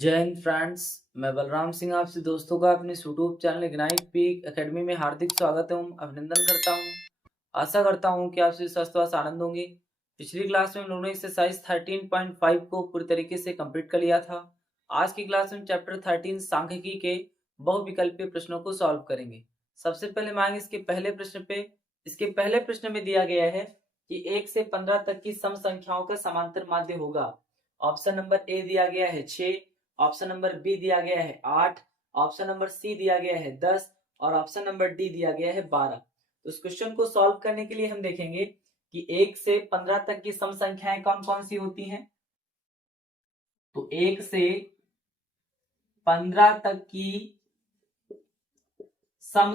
जय हिंद फ्रेंड्स। मैं बलराम सिंह आपसे दोस्तों का अपने YouTube channel ignite peak academy में हार्दिक स्वागत एवं अभिनंदन करता हूं। आशा करता हूं कि आप सभी स्वस्थ व आनंद होंगे। पिछली क्लास में हम लोगों ने एक्सरसाइज 13.5 को पूरी तरीके से कंप्लीट कर लिया था। आज की क्लास में चैप्टर 13 सांख्यिकी के बहुविकल्पीय प्रश्नों को सॉल्व करेंगे। सबसे पहले हम आएंगे इसके पहले प्रश्न पे। इसके पहले प्रश्न में दिया गया है कि 1 से 15 तक की सम संख्याओं का समांतर माध्य होगा। ऑप्शन नंबर ए दिया गया है 6, ऑप्शन नंबर बी दिया गया है 8, ऑप्शन नंबर सी दिया गया है 10 और ऑप्शन नंबर डी दिया गया है 12। तो इस क्वेश्चन को सॉल्व करने के लिए हम देखेंगे कि 1 से 15 तक की सम संख्याएं कौन कौन सी होती हैं। तो 1 से 15 तक की सम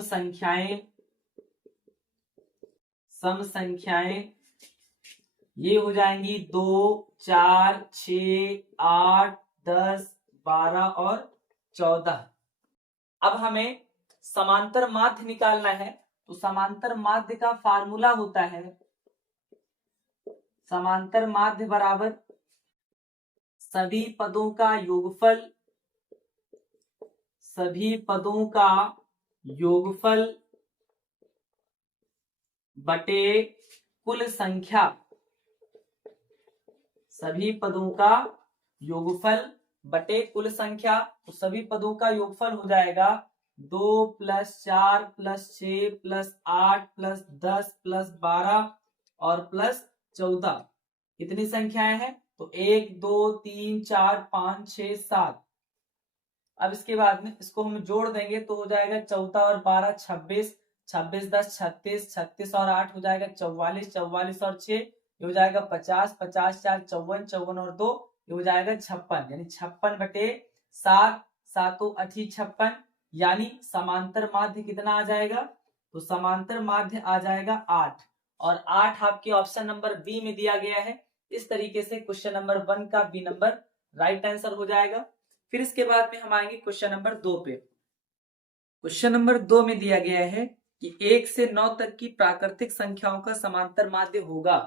संख्याएं ये हो जाएंगी 2, 4, 6, 8, 10, 12 और 14। अब हमें समांतर माध्य निकालना है। तो समांतर माध्य का फार्मूला होता है समांतर माध्य बराबर सभी पदों का योगफल बटे कुल संख्या। सभी पदों का योगफल बटे कुल संख्या। तो सभी पदों का योगफल हो जाएगा 2 + 4 + 6 + 8 + 10 + 12 और +14। कितनी संख्याएं हैं? तो 1 2 3 4 5 6 7। अब इसके बाद में इसको हम जोड़ देंगे तो हो जाएगा 14 और 12 26, 26 10 36, 36 और 8 हो जाएगा 44, 44 और 6 ये हो जाएगा 50, 50 4 54, 54 और 2 ये हो जाएगा 56। यानी 56 बटे 7, 7 8 56। यानी समांतर माध्य कितना आ जाएगा? तो समांतर माध्य आ जाएगा 8 और 8 आपके ऑप्शन नंबर बी में दिया गया है। इस तरीके से क्वेश्चन नंबर 1 का बी नंबर राइट आंसर हो जाएगा। फिर इसके बाद में हम आएंगे क्वेश्चन नंबर 2 पे। क्वेश्चन नंबर 2 में दिया गया है कि 1 से 9 तक की प्राकृतिक संख्याओं का समांतर माध्य होगा।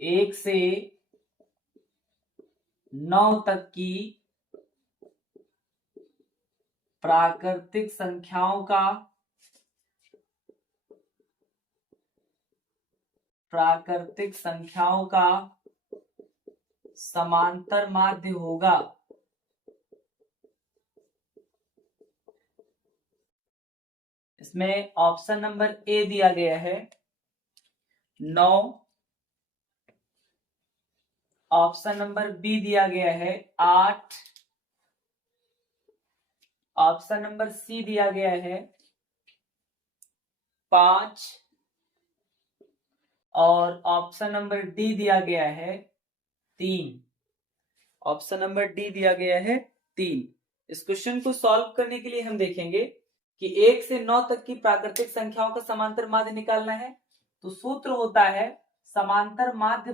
1 से 9 तक की प्राकृतिक संख्याओं का समांतर माध्य होगा। इसमें ऑप्शन नंबर ए दिया गया है 9, ऑप्शन नंबर बी दिया गया है 8, ऑप्शन नंबर सी दिया गया है 5 और ऑप्शन नंबर डी दिया गया है 3। ऑप्शन नंबर डी दिया गया है 3। इस क्वेश्चन को सॉल्व करने के लिए हम देखेंगे कि 1 से 9 तक की प्राकृतिक संख्याओं का समांतर माध्य निकालना है। तो सूत्र होता है समांतर माध्य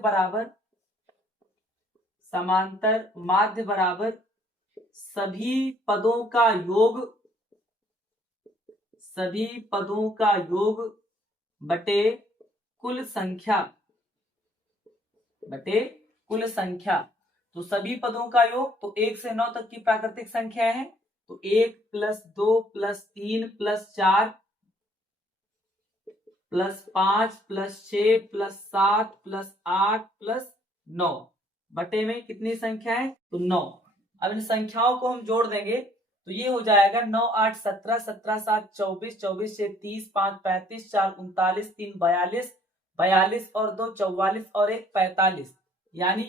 बराबर सभी पदों का योग बटे कुल संख्या। तो सभी पदों का योग तो 1 से 9 तक की प्राकृतिक संख्या है। तो 1 + 2 + 3 + 4 + 5 + 6 + 7 + 8 + 9 बटे में कितनी संख्या है? तो 9। अब इन संख्याओं को हम जोड़ देंगे तो ये हो जाएगा 9 8 17, 17 7 24, 24 6 30, 5 35, 4 39, 3 42, 42 और 2 44 और 1 45। यानी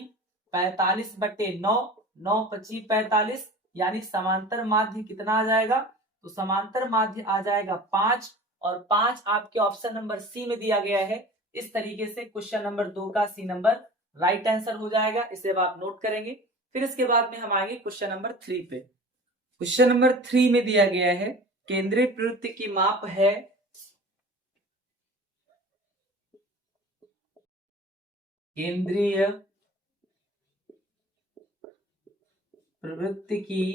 45 बटे 9, 9 25 45। यानी समांतर माध्य कितना आ जाएगा? तो समांतर माध्य आ जाएगा 5 और 5 आपके ऑप्शन नंबर सी में दिया गया है। इस तरीके से क्वेश्चन नंबर 2 का सी नंबर राइट आंसर हो जाएगा। इसे आप नोट करेंगे। फिर इसके बाद में हम आएंगे क्वेश्चन नंबर 3 पे। क्वेश्चन नंबर 3 में दिया गया है केंद्रीय प्रवृत्ति की माप है केंद्रीय प्रवृत्ति की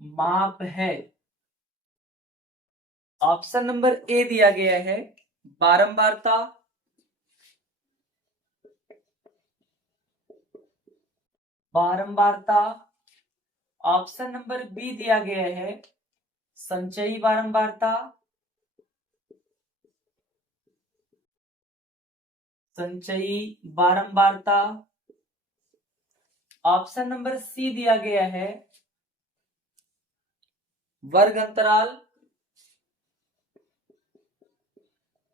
माप है। ऑप्शन नंबर ए दिया गया है बारंबारता, बारंबारता। ऑप्शन नंबर बी दिया गया है संचयी बारंबारता। संचयी बारंबारता। ऑप्शन नंबर सी दिया गया है वर्ग अंतराल।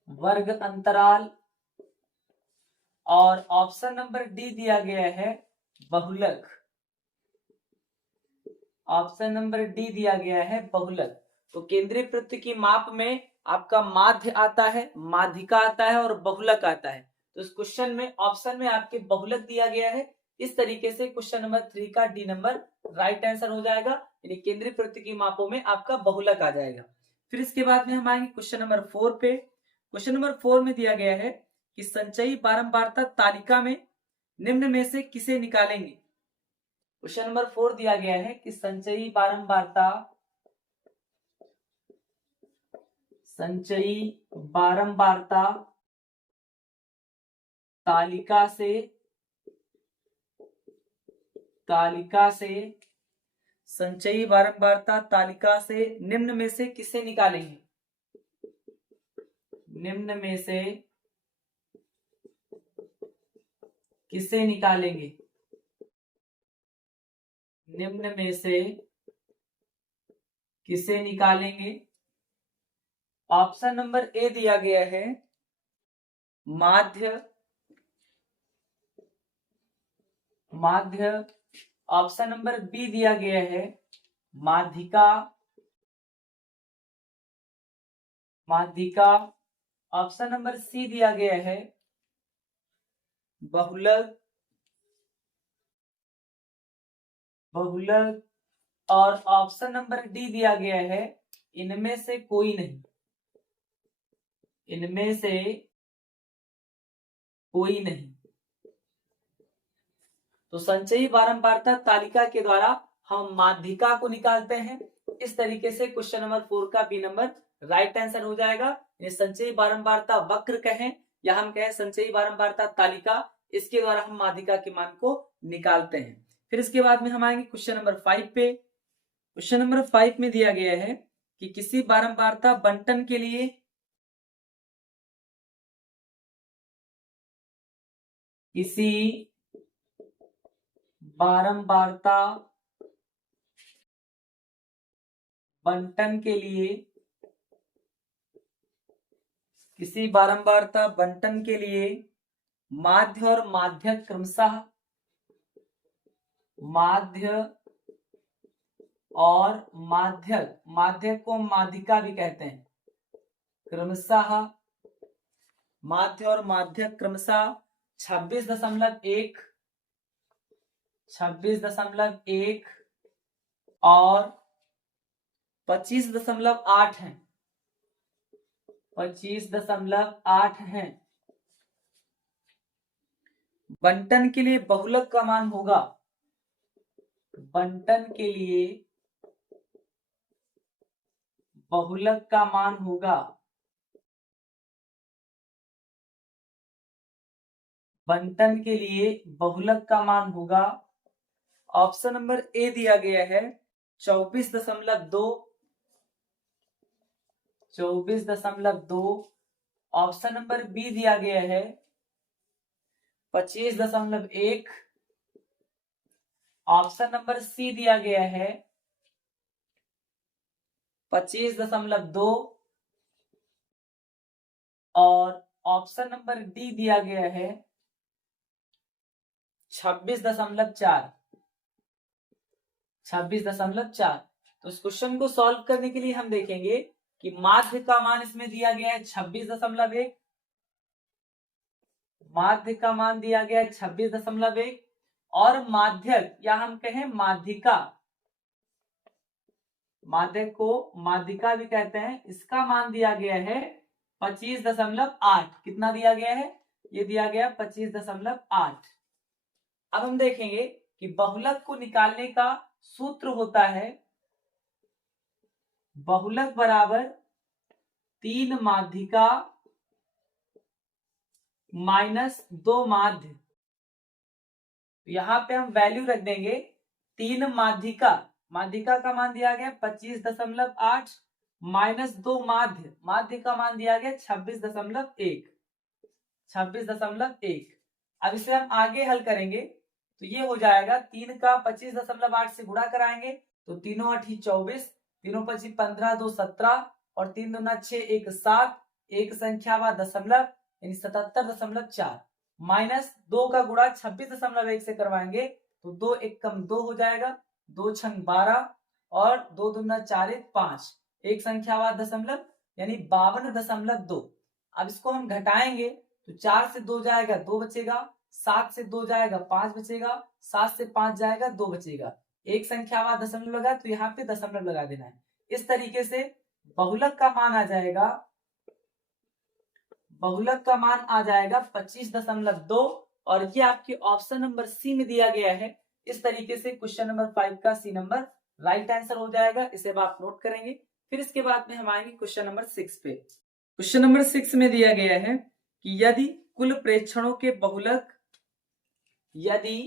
वर्ग अंतराल। और ऑप्शन नंबर डी दिया गया है बहुलक। ऑप्शन नंबर डी दिया गया है बहुलक। तो केंद्रीय वृत्त की माप में आपका माध्य आता है, माध्यिका आता है और बहुलक आता है। तो इस क्वेश्चन में ऑप्शन में आपके बहुलक दिया गया है। इस तरीके से क्वेश्चन नंबर 3 का डी नंबर राइट आंसर हो जाएगा, यानी केंद्रीय वृत्त की मापों में आपका बहुलक आ जाएगा। फिर इसके बाद में हम आएंगे क्वेश्चन नंबर 4 पे। क्वेश्चन नंबर 4 में दिया गया है कि संचयी बारंबारता तालिका में निम्न में से किसे निकालेंगे। क्वेश्चन नंबर 4 दिया गया है कि संचयी बारंबारता, संचयी बारंबारता तालिका से संचयी बारंबारता तालिका से निम्न में से किसे निकालेंगे। निम्न में से किसे निकालेंगे। निम्न में से किसे निकालेंगे। ऑप्शन नंबर ए दिया गया है माध्य। माध्य। ऑप्शन नंबर बी दिया गया है माध्यिका। माध्यिका। ऑप्शन नंबर सी दिया गया है बहुलक। बहुलक। और ऑप्शन नंबर डी दिया गया है इनमें से कोई नहीं। इनमें से कोई नहीं। तो संचयी बारंबारता तालिका के द्वारा हम माध्यिका को निकालते हैं। इस तरीके से क्वेश्चन नंबर 4 का बी नंबर राइट आंसर हो जाएगा। संचयी बारंबारता वक्र कहें या हम कहें संचयी बारंबारता तालिका, इसके द्वारा हम माध्यिका के मान को निकालते हैं। फिर इसके बाद में हम आएंगे क्वेश्चन नंबर 5 पे। क्वेश्चन नंबर 5 में दिया गया है कि किसी बारंबारता बंटन के लिए किसी बारंबारता बंटन के लिए किसी बारंबारता बंटन के लिए माध्य और माध्यक क्रमशः माध्य और माध्यक, माध्यक को माध्यिका भी कहते हैं, क्रमशः माध्य और माध्यक क्रमशः 26.1, 26.1 और 25.8 है। 25.8 है। बंटन के लिए बहुलक का मान होगा, बंटन के लिए बहुलक का मान होगा, बंटन के लिए बहुलक का मान होगा। ऑप्शन नंबर ए दिया गया है 24.2, 24.2। ऑप्शन नंबर बी दिया गया है 25.1। ऑप्शन नंबर सी दिया गया है 25.2 और ऑप्शन नंबर डी दिया गया है 26.4। 26.4। तो इस क्वेश्चन को सॉल्व करने के लिए हम देखेंगे कि माध्य का मान इसमें दिया गया है 26.1, माध्य का मान दिया गया है 26.1 और माध्यक या हम कहें माध्यिका, माध्यक को माध्यिका भी कहते हैं, इसका मान दिया गया है 25.8। कितना दिया गया है? ये दिया गया 25.8। अब हम देखेंगे कि बहुलक को निकालने का सूत्र होता है बहुलक बराबर 3 माध्यिका माइनस 2 माध्य। तो यहाँ पे हम वैल्यू रख देंगे 3 माध्यिका, माध्यिका का मान दिया गया 25.8 माइनस 2 माध्य, माध्य का मान दिया गया 26.1, 26.1। अब इसे हम आगे हल करेंगे तो ये हो जाएगा 3 का 25.8 से गुणा कराएंगे तो 3 8 24, 3 25 15, 2 17 और 3 2 6 1 7, एक संख्या व दशमलव यानी 77.4 माइनस 2 का गुणा 26.1 से करवाएंगे तो 2 1 कम 2 हो जाएगा, 2 छंग 12 और 2 दूना 4 1 5, एक संख्या व दशमलव यानी 52.2। अब इसको हम घटाएंगे तो 4 से 2 जाएगा 2 बचेगा, 7 से 2 जाएगा 5 बचेगा, 7 से 5 जाएगा 2 बचेगा, एक संख्या व दशमलव लगा तो यहाँ पे दशमलव लगा देना है। इस तरीके से बहुलक का मान आ जाएगा, बहुलक का मान आ जाएगा 25.2 और ये आपके ऑप्शन नंबर सी में दिया गया है। इस तरीके से क्वेश्चन नंबर 5 का सी नंबर राइट आंसर हो जाएगा, इसे आप नोट करेंगे। फिर इसके बाद में हम आएंगे क्वेश्चन नंबर 6 पे। क्वेश्चन नंबर 6 में दिया गया है कि यदि कुल प्रेक्षणों के बहुलक, यदि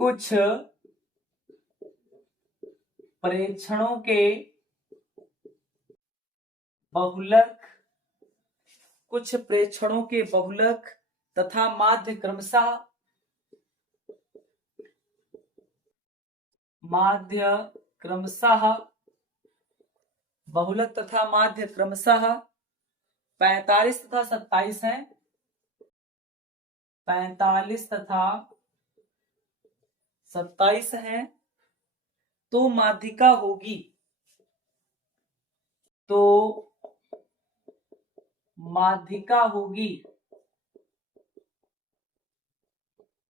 कुछ प्रेक्षणों के बहुलक, कुछ प्रेक्षणों के बहुलक तथा माध्य क्रमशः, माध्य क्रमशः, बहुलक तथा माध्य क्रमशः 45 तथा 27 हैं, 45 तथा 27 हैं, तो माध्यिका होगी, तो माध्यिका होगी,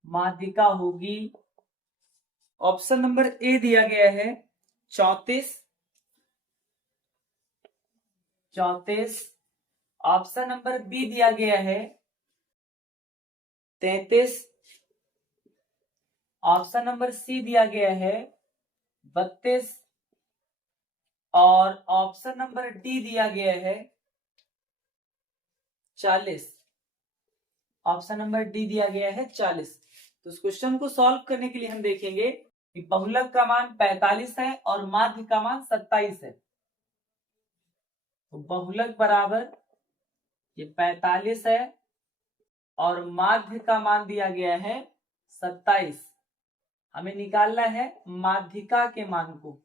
माध्यिका होगी। ऑप्शन नंबर ए दिया गया है 34, 34। ऑप्शन नंबर बी दिया गया है 33, ऑप्शन नंबर सी दिया गया है 32 और ऑप्शन नंबर डी दिया गया है 40, ऑप्शन नंबर डी दिया गया है 40। तो इस क्वेश्चन को सॉल्व करने के लिए हम देखेंगे कि बहुलक का मान 45 है और माध्य का मान 27 है। तो बहुलक बराबर ये 45 है और माध्य का मान दिया गया है 27। हमें निकालना है माध्यिका के मान को,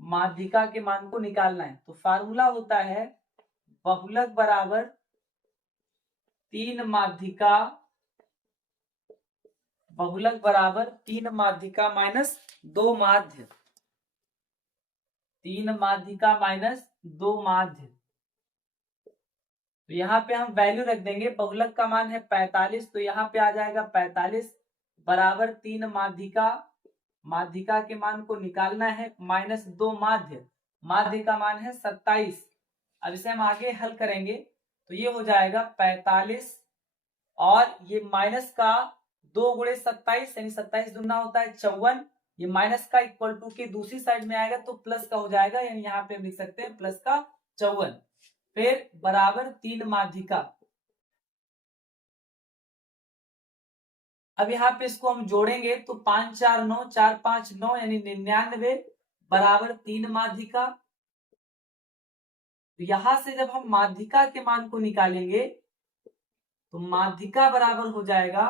माध्यिका के मान को निकालना है। तो फार्मूला होता है बहुलक बराबर 3 माध्यिका, बहुलक बराबर 3 माध्यिका माइनस 2 माध्य, 3 माध्यिका माइनस 2 माध्य। तो यहाँ पे हम वैल्यू रख देंगे, बहुलक का मान है 45 तो यहाँ पे आ जाएगा 45 बराबर 3 माध्यिका, माध्यिका के मान को निकालना है माइनस 2 माध्य, माध्य का मान है 27। अब इसे हम आगे हल करेंगे तो ये हो जाएगा 45 और ये माइनस का 2 गुणे 27 यानी 27 दूना होता है 54, ये माइनस का इक्वल टू के दूसरी साइड में आएगा तो प्लस का हो जाएगा, यानी यहाँ पे हम लिख सकते हैं प्लस का 54, फिर बराबर 3 माध्यिका। अब यहाँ पे इसको हम जोड़ेंगे तो 5 4 9, 4 5 9 यानी 99 बराबर 3 माध्यिका। तो यहां से जब हम माध्यिका के मान को निकालेंगे तो माध्यिका बराबर हो जाएगा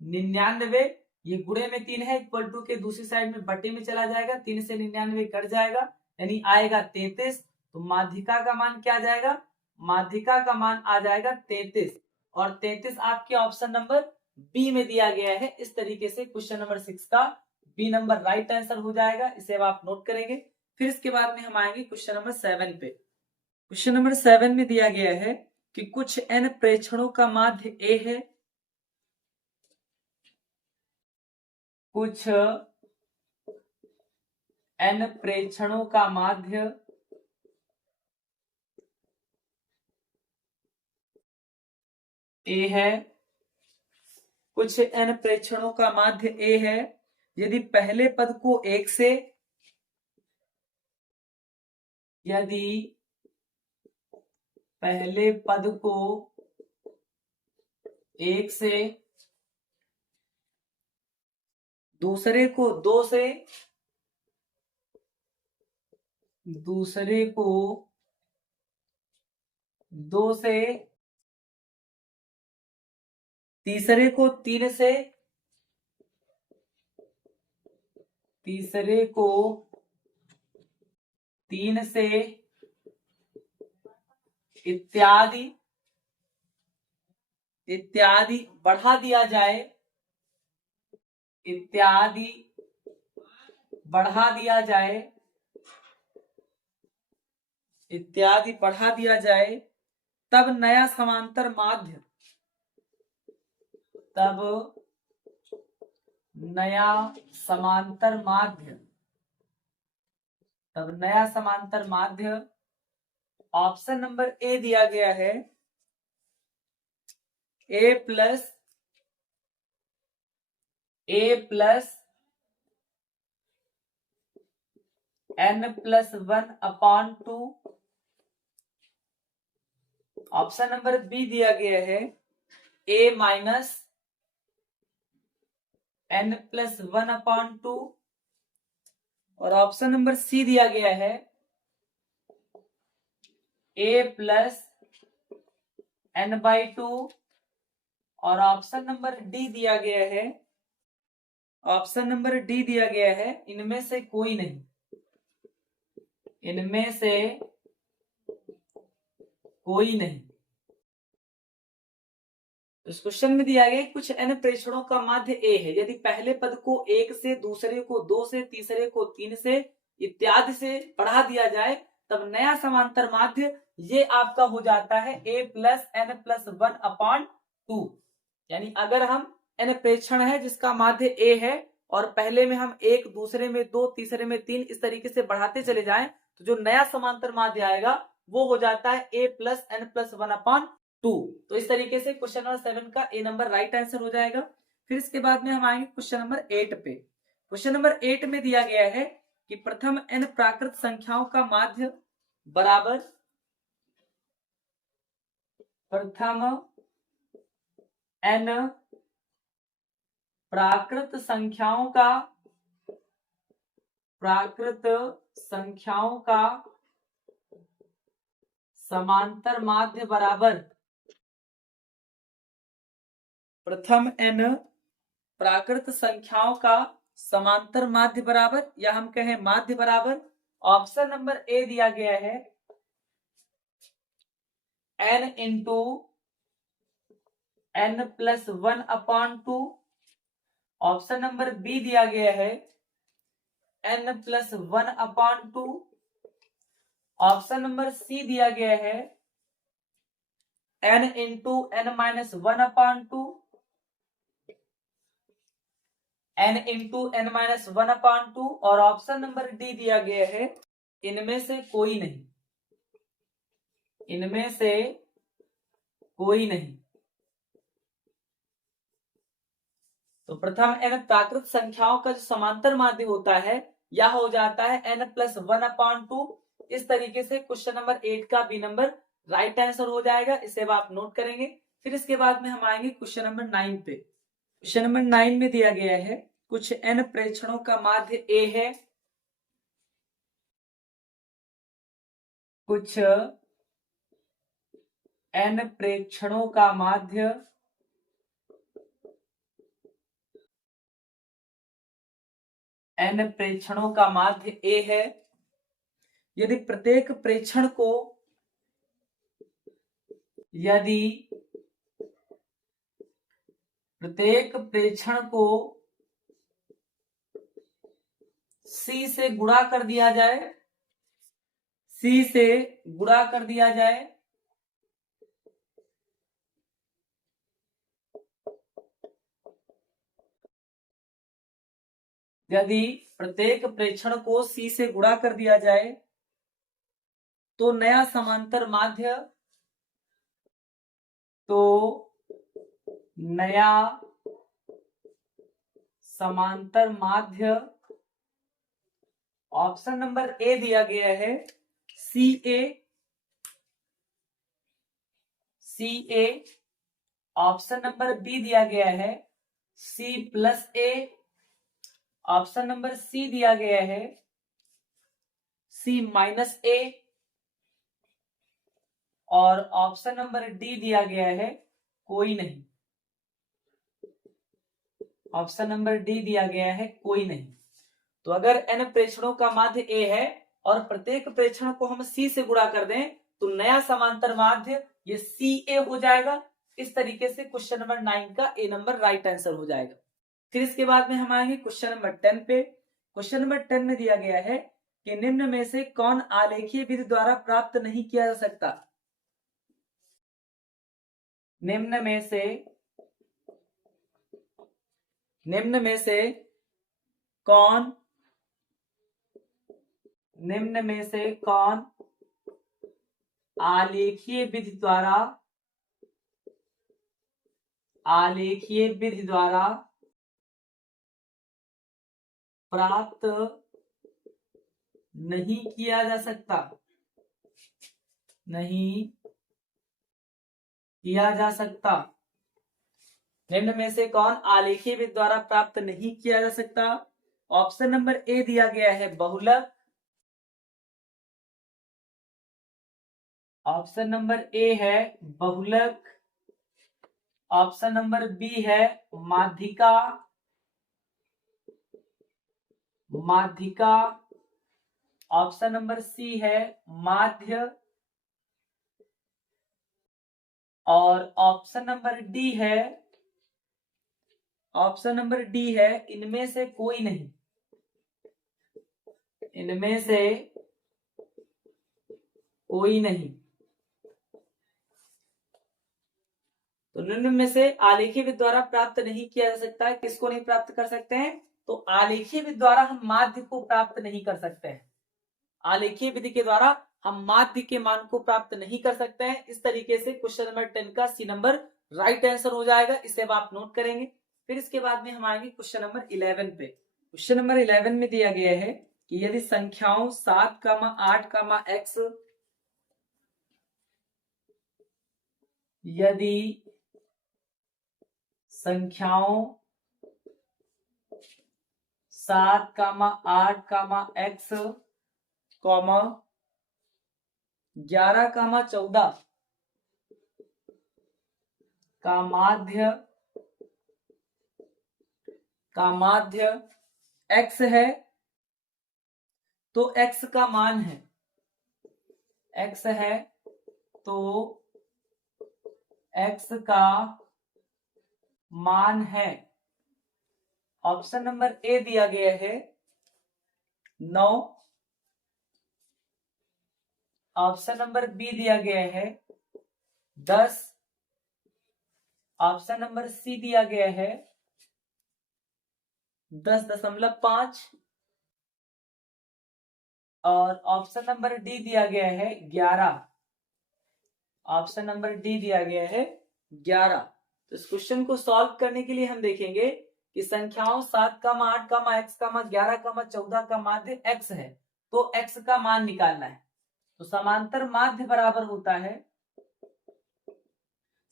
99, ये गुणे में 3 है इक्वल टू के दूसरी साइड में बटे में चला जाएगा, 3 से 99 कट जाएगा यानी आएगा 33। तो माध्यिका का मान क्या आ जाएगा, माध्यिका का मान आ जाएगा 33 और 33 आपके ऑप्शन नंबर बी में दिया गया है। इस तरीके से क्वेश्चन नंबर 6 का बी नंबर राइट आंसर हो जाएगा, इसे अब आप नोट करेंगे। फिर इसके बाद में हम आएंगे क्वेश्चन नंबर 7 पे। क्वेश्चन नंबर 7 में दिया गया है कि कुछ n प्रेक्षणों का माध्य a है, कुछ n प्रेक्षणों का माध्य a है, कुछ n प्रेक्षणों का माध्य a है। यदि पहले पद को 1 से, यदि पहले पद को 1 से, दूसरे को 2 से, दूसरे को 2 से, तीसरे को 3 से, तीसरे को 3 से, इत्यादि इत्यादि बढ़ा दिया जाए, इत्यादि बढ़ा दिया जाए, इत्यादि बढ़ा दिया जाए, तब नया समांतर माध्य, तब नया समांतर माध्य, तब नया समांतर माध्य ऑप्शन नंबर ए दिया गया है, A plus n+1/2। Option number B दिया गया है a माइनस n+1/2, और ऑप्शन नंबर सी दिया गया है a प्लस n/2, और ऑप्शन नंबर डी दिया गया है, ऑप्शन नंबर डी दिया गया है इनमें से कोई नहीं, इनमें से कोई नहीं। इस क्वेश्चन में दिया गया कुछ n प्रेक्षणों का माध्य a है, यदि पहले पद को 1 से, दूसरे को 2 से, तीसरे को 3 से, इत्यादि से बढ़ा दिया जाए, तब नया समांतर माध्य ये आपका हो जाता है a प्लस n+1/2। यानी अगर हम n प्रेक्षण है जिसका माध्य a है और पहले में हम 1, दूसरे में 2, तीसरे में 3 इस तरीके से बढ़ाते चले जाएं, तो जो नया समांतर माध्य आएगा वो हो जाता है a प्लस n+1/2। तो इस तरीके से क्वेश्चन नंबर 7 का ए नंबर राइट आंसर हो जाएगा। फिर इसके बाद में हम आएंगे क्वेश्चन नंबर 8 पे। क्वेश्चन नंबर 8 में दिया गया है कि प्रथम n प्राकृत संख्याओं का माध्य बराबर, प्रथम n प्राकृत संख्याओं का समांतर माध्य बराबर, प्रथम n प्राकृत संख्याओं का समांतर माध्य बराबर, या हम कहें माध्य बराबर, ऑप्शन नंबर ए दिया गया है n into n+1/2, option number B दिया गया है n+1/2, ऑप्शन नंबर सी दिया गया है n into n-1/2, n into n-1/2, और ऑप्शन नंबर डी दिया गया है इनमें से कोई नहीं, इनमें से कोई नहीं। तो प्रथम n प्राकृत संख्याओं का जो समांतर माध्य होता है यह हो जाता है n+1/2। इस तरीके से क्वेश्चन नंबर 8 का बी नंबर राइट आंसर हो जाएगा, इसे आप नोट करेंगे। फिर इसके बाद में हम आएंगे क्वेश्चन नंबर 9 पे। क्वेश्चन नंबर 9 में दिया गया है कुछ n प्रेक्षणों का माध्य a है, कुछ n प्रेक्षणों का माध्य n प्रेक्षणों का माध्य a है, यदि प्रत्येक प्रेक्षण को, यदि प्रत्येक प्रेक्षण को c से गुणा कर दिया जाए, c से गुणा कर दिया जाए, यदि प्रत्येक प्रेक्षण को c से गुणा कर दिया जाए तो नया समांतर माध्य, तो नया समांतर माध्य ऑप्शन नंबर ए दिया गया है CA CA, option number B दिया गया है C+A, ऑप्शन नंबर सी दिया गया है C-A, और ऑप्शन नंबर डी दिया गया है कोई नहीं। ऑप्शन नंबर डी दिया गया है कोई नहीं। तो अगर n प्रेक्षणों का माध्य A है और प्रत्येक प्रेक्षण को हम C से गुणा कर दें तो नया समांतर माध्य ये CA हो जाएगा। इस तरीके से क्वेश्चन नंबर 9 का A नंबर राइट आंसर हो जाएगा। फिर इसके बाद में हम आएंगे क्वेश्चन नंबर 10 पे। क्वेश्चन नंबर 10 में दिया गया है कि निम्न में से कौन आलेखीय विधि द्वारा प्राप्त नहीं किया जा सकता। निम्न में से कौन आलेखीय विधि द्वारा प्राप्त नहीं किया जा सकता। निम्न में से कौन आलेखीय विधि द्वारा प्राप्त नहीं किया जा सकता। ऑप्शन नंबर ए दिया गया है बहुलक, ऑप्शन नंबर ए है बहुलक, ऑप्शन नंबर बी है माध्यिका, ऑप्शन नंबर सी है माध्य, और ऑप्शन नंबर डी है इनमें से कोई नहीं। तो निम्न में से आलेखीय विधि द्वारा प्राप्त नहीं किया जा सकता है। किसको नहीं प्राप्त कर सकते हैं? तो आलेखीय विधि द्वारा हम माध्य को प्राप्त नहीं कर सकते हैं। आलेखीय विधि के द्वारा हम माध्य के मान को प्राप्त नहीं कर सकते हैं। इस तरीके से क्वेश्चन नंबर 10 का सी नंबर राइट आंसर हो जाएगा। इसे अब आप नोट करेंगे। फिर इसके बाद में हम आएंगे क्वेश्चन नंबर 11 पे। क्वेश्चन नंबर 11 में दिया गया है कि यदि संख्याओं 7, 8, x, यदि संख्याओं 7, 8, x, 11, 14 का माध्य x है, तो x का मान है, तो x का मान है। ऑप्शन नंबर ए दिया गया है 9, ऑप्शन नंबर बी दिया गया है 10, ऑप्शन नंबर सी दिया गया है 10.5, और ऑप्शन नंबर डी दिया गया है 11। ऑप्शन नंबर डी दिया गया है 11। तो इस क्वेश्चन को सॉल्व करने के लिए हम देखेंगे कि संख्याओं 7, 8, x, 11, 14 का माध्य x है, तो x का मान निकालना है। तो समांतर माध्य बराबर होता है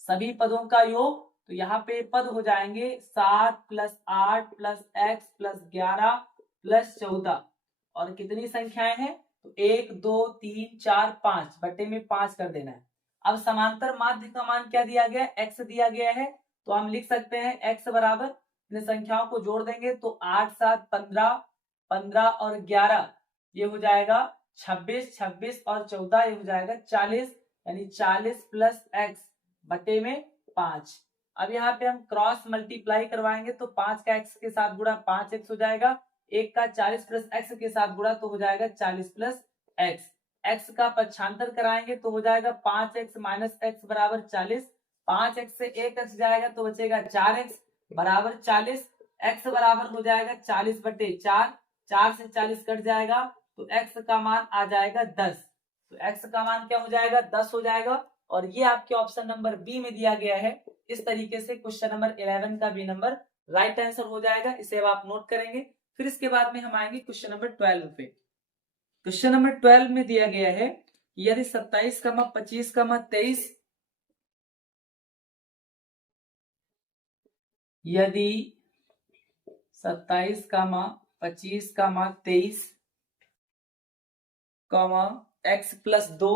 सभी पदों का योग। तो यहाँ पे पद हो जाएंगे 7 + 8 + x + 11 + 14, और कितनी संख्याएं हैं? तो 1, 2, 3, 4, 5 बटे में 5 कर देना है। अब समांतर माध्य का मान क्या दिया गया है? x दिया गया है, तो हम लिख सकते हैं x बराबर, इन संख्याओं को जोड़ देंगे तो 8, 7, 15, 15 और 11 ये हो जाएगा 26, 26 और 14 ये हो जाएगा 40, यानी 40 + x बटे में 5। अब यहाँ पे हम क्रॉस मल्टीप्लाई करवाएंगे तो 5 का x के साथ गुणा 5x हो जाएगा, 1 का 40 + x के साथ गुणा तो हो जाएगा 40 + x। x का पक्षांतर कराएंगे तो हो जाएगा 5x - x बराबर 40। 5x से 1x जाएगा तो बचेगा 4x बराबर 40। x बराबर हो जाएगा 40/4, 4 से 40 कट जाएगा तो x का मान आ जाएगा 10। तो x का मान क्या हो जाएगा? 10 हो जाएगा, और ये आपके ऑप्शन नंबर बी में दिया गया है। इस तरीके से क्वेश्चन नंबर 11 का बी नंबर राइट आंसर हो जाएगा। इसे अब आप नोट करेंगे। फिर इसके बाद में हम आएंगे क्वेश्चन नंबर 12 पे। क्वेश्चन नंबर 12 में दिया गया है यदि 27, 25, 23 यदि 27, 25, 23, x प्लस 2,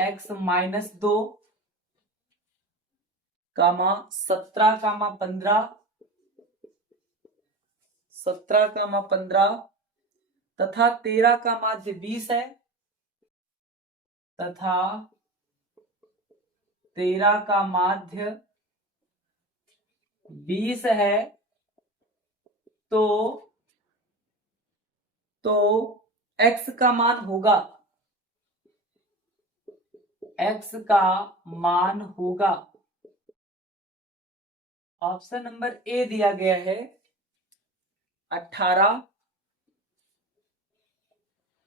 x माइनस 2, 17, 15, 17, 15 तथा 13 का माध्य 20 है, तथा 13 का माध्य 20 है, तो x का मान होगा, x का मान होगा, ऑप्शन नंबर ए दिया गया है 18,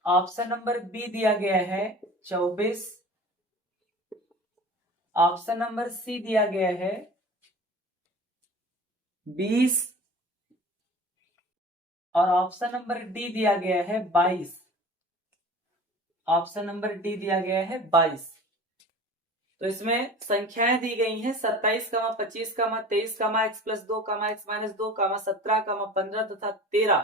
ऑप्शन नंबर बी दिया गया है 24, ऑप्शन नंबर सी दिया गया है 20 और ऑप्शन नंबर डी दिया गया है 22, ऑप्शन नंबर डी दिया गया है 22। तो इसमें संख्याएं दी गई हैं 27, 25, 23, x प्लस 2, x माइनस 2, 17, 15 तथा 13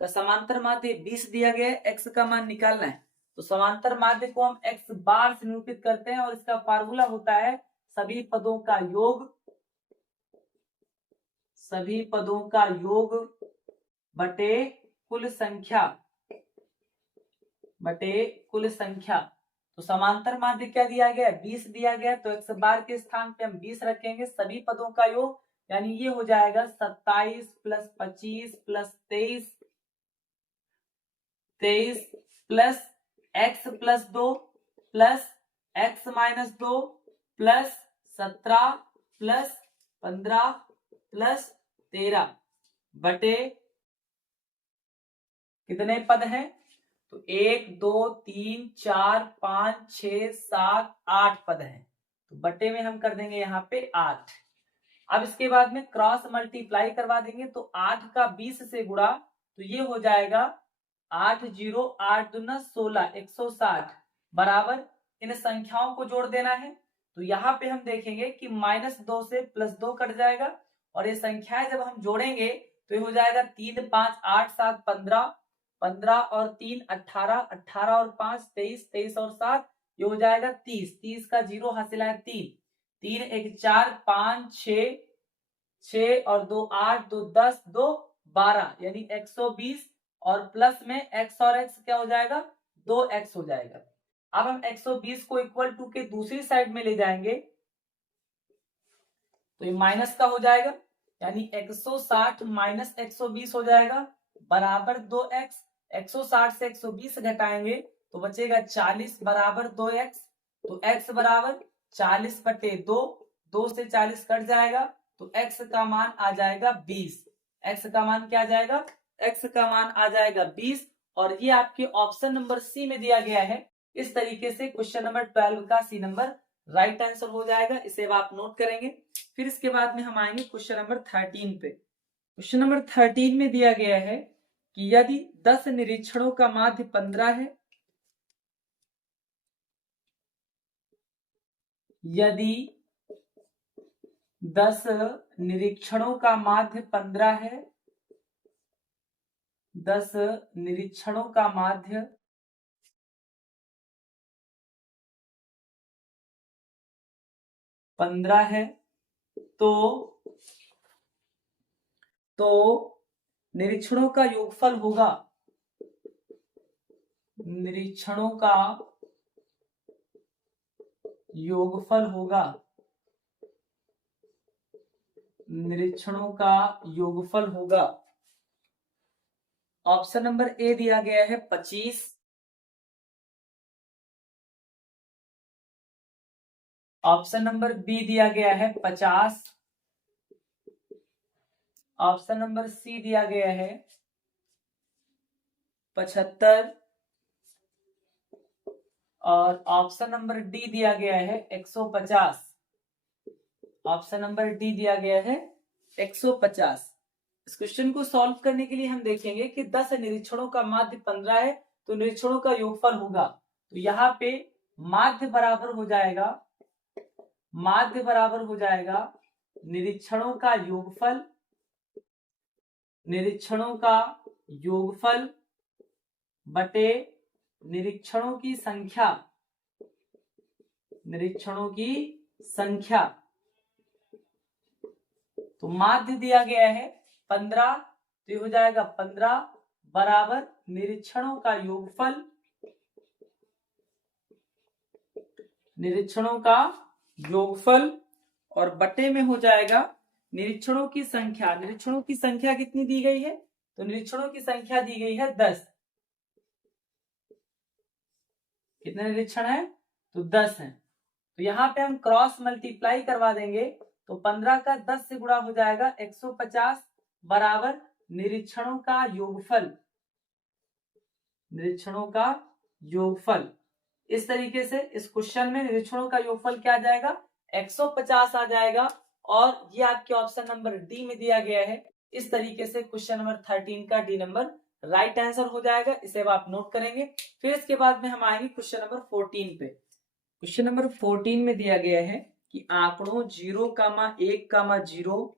का समांतर माध्य 20 दिया गया है, x का मान निकालना है। तो समांतर माध्य को हम x बार से निरूपित करते हैं और इसका फार्मूला होता है सभी पदों का योग, सभी पदों का योग बटे कुल संख्या, बटे कुल संख्या। तो समांतर माध्य क्या दिया गया है 20 दिया गया, तो x बार के स्थान पे हम 20 रखेंगे, सभी पदों का योग यानी ये हो जाएगा 27 plus 25 plus 23 plus x plus 2 plus x minus 2 plus 17 plus 15 plus 13 बटे कितने पद हैं, तो 1, 2, 3, 4, 5, 6, 7, 8 पद हैं। तो बटे में हम कर देंगे यहाँ पे 8। अब इसके बाद में क्रॉस मल्टीप्लाई करवा देंगे, तो 8 का 20 से गुणा, तो ये हो जाएगा 8 0 8 दूना 16 160 बराबर इन संख्याओं को जोड़ देना है। तो यहाँ पे हम देखेंगे कि -2 से +2 कट जाएगा और ये संख्याएं जब हम जोड़ेंगे तो ये हो जाएगा 3 5 8 7 15, 15 और 3 18, 18 और 5 23, 23 और 7 ये हो जाएगा 30, 30 का 0 हासिल है 3, 3 1 4 5 6, 6 और 2 8, 2 10, 2 12 यानी 120 और प्लस में x और x क्या हो जाएगा 2x हो जाएगा। अब हम 120 को इक्वल टू के दूसरी साइड में ले जाएंगे तो ये माइनस का हो जाएगा, यानी 160 माइनस 120 हो जाएगा बराबर 2x। 160 से 120 घटाएंगे तो बचेगा 40 बराबर 2x। तो x बराबर 40 बटे 2, 2 से 40 कट जाएगा तो x का मान आ जाएगा 20। x का मान क्या आ जाएगा, x का मान आ जाएगा 20 और ये आपके ऑप्शन नंबर सी में दिया गया है। इस तरीके से क्वेश्चन नंबर 12 का सी नंबर राइट आंसर हो जाएगा, इसे आप नोट करेंगे। फिर इसके बाद में हम आएंगे क्वेश्चन नंबर 13 पे। क्वेश्चन नंबर 13 में दिया गया है कि यदि 10 निरीक्षणों का माध्य 15 है, यदि 10 निरीक्षणों का माध्य 15 है, 10 निरीक्षणों का माध्य 15 है, तो निरीक्षणों का योगफल होगा, निरीक्षणों का योगफल होगा, निरीक्षणों का योगफल होगा। ऑप्शन नंबर ए दिया गया है 25, ऑप्शन नंबर बी दिया गया है 50, ऑप्शन नंबर सी दिया गया है 75 और ऑप्शन नंबर डी दिया गया है 150। ऑप्शन नंबर डी दिया गया है 150। इस क्वेश्चन को सॉल्व करने के लिए हम देखेंगे कि 10 निरीक्षणों का माध्य 15 है तो निरीक्षणों का योगफल होगा, तो यहाँ पे माध्य बराबर हो जाएगा माध्य बराबर हो जाएगा निरीक्षणों का योगफल, निरीक्षणों का योगफल बटे निरीक्षणों की संख्या, निरीक्षणों की संख्या। तो माध्य दिया गया है 15, तो ये हो जाएगा 15 बराबर निरीक्षणों का योगफल, निरीक्षणों का योगफल और बटे में हो जाएगा निरीक्षणों की संख्या। निरीक्षणों की संख्या कितनी दी गई है? तो निरीक्षणों की संख्या दी गई है 10। कितने निरीक्षण है? तो 10 है। तो यहाँ पे हम क्रॉस मल्टीप्लाई करवा देंगे तो 15 का 10 से गुणा हो जाएगा 150 बराबर निरीक्षणों का योगफल, निरीक्षणों का योगफल। इस तरीके से इस क्वेश्चन में निरीक्षणों का योगफल क्या आ जाएगा? 150 आ जाएगा और ये आपके ऑप्शन नंबर डी में दिया गया है। इस तरीके से क्वेश्चन नंबर 13 का डी नंबर राइट आंसर हो जाएगा। इसे अब आप नोट करेंगे। फिर इसके बाद में हम आएंगे क्वेश्चन नंबर 14 पे। क्वेश्चन नंबर 14 में दिया गया है कि आंकड़ों 0,1,0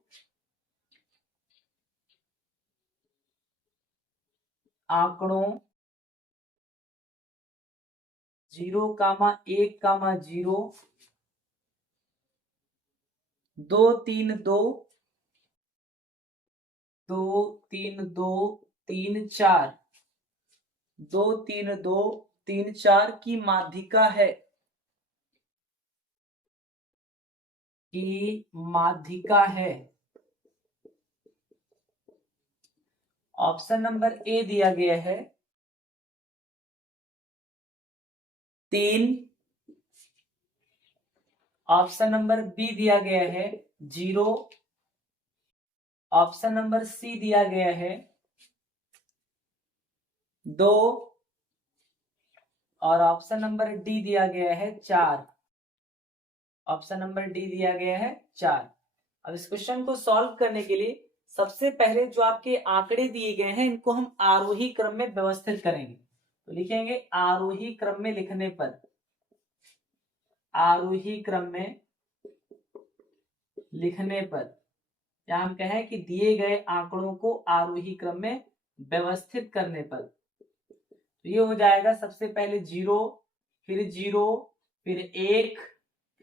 आंकड़ों 0,1,0 2 3 2 2 3 2 3 4 2 3 2 3 4 की माध्यिका है, की माध्यिका है। ऑप्शन नंबर ए दिया गया है 3, ऑप्शन नंबर बी दिया गया है 0, ऑप्शन नंबर सी दिया गया है 2 और ऑप्शन नंबर डी दिया गया है 4। ऑप्शन नंबर डी दिया गया है 4। अब इस क्वेश्चन को सॉल्व करने के लिए सबसे पहले जो आपके आंकड़े दिए गए हैं इनको हम आरोही क्रम में व्यवस्थित करेंगे। तो लिखेंगे आरोही क्रम में, लिखने पर आरोही क्रम में लिखने पर या हम कहें कि दिए गए आंकड़ों को आरोही क्रम में व्यवस्थित करने पर, तो ये हो जाएगा सबसे पहले 0, फिर 0, फिर 1,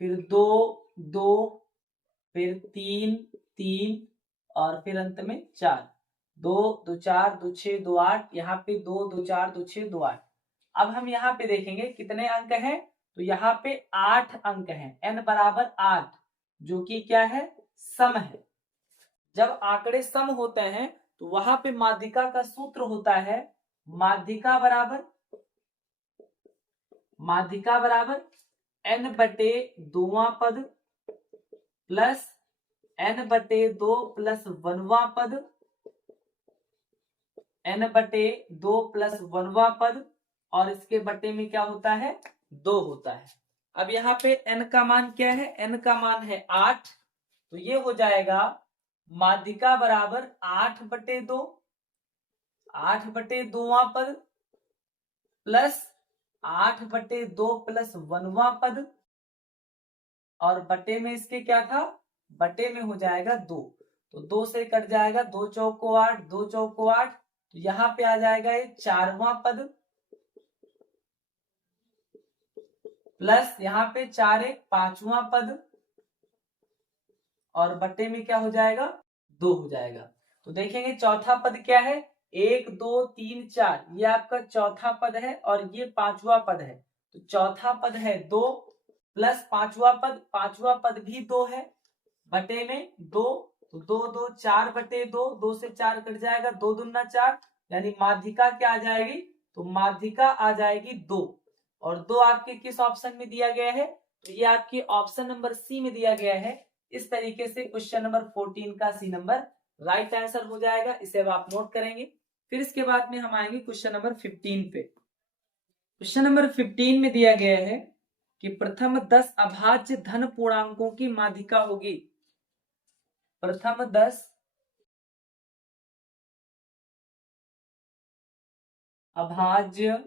फिर 2, 2, फिर 3, 3 और फिर अंत में 4। 2 2 4 2 6 2 8, यहाँ पे 2 2 4 2 6 2 8। अब हम यहाँ पे देखेंगे कितने अंक हैं। तो यहाँ पे 8 अंक हैं, n बराबर 8, जो कि क्या है? सम है। जब आंकड़े सम होते हैं तो वहां पे माध्यिका का सूत्र होता है माध्यिका बराबर n बटे 2वां पद प्लस n बटे 2 प्लस 1वां पद, n बटे 2 प्लस 1वां पद और इसके बटे में क्या होता है? 2 होता है। अब यहाँ पे n का मान क्या है? n का मान है 8, तो ये हो जाएगा माध्यिका बराबर 8 बटे 2, 8 बटे 2वां पद प्लस 8 बटे 2 प्लस 1वां पद और बटे में इसके क्या था? बटे में हो जाएगा 2, तो 2 से कट जाएगा, 2 चौको 8, 2 चौको 8, तो यहाँ पे आ जाएगा ये 4वां पद प्लस यहाँ पे 4 1 5वां पद और बटे में क्या हो जाएगा? 2 हो जाएगा। तो देखेंगे चौथा पद क्या है? 1 2 3 4, ये आपका चौथा पद है और ये 5वां पद है। तो चौथा पद है 2 प्लस 5वां पद भी 2 है, बटे में 2, तो 2 2 4 बटे 2, 2 से 4 कट जाएगा, 2 दूना 4, यानी माध्यिका क्या आ जाएगी? तो माध्यिका आ जाएगी 2। और 2 आपके किस ऑप्शन में दिया गया है? तो ये आपके ऑप्शन नंबर सी में दिया गया है। इस तरीके से क्वेश्चन नंबर 14 का सी नंबर राइट आंसर हो जाएगा। इसे अब आप नोट करेंगे। फिर इसके बाद में हम आएंगे क्वेश्चन नंबर 15 पे। क्वेश्चन नंबर 15 में दिया गया है कि प्रथम 10 अभाज्य धन पूर्णांकों की माध्यिका होगी। प्रथम 10 अभाज्य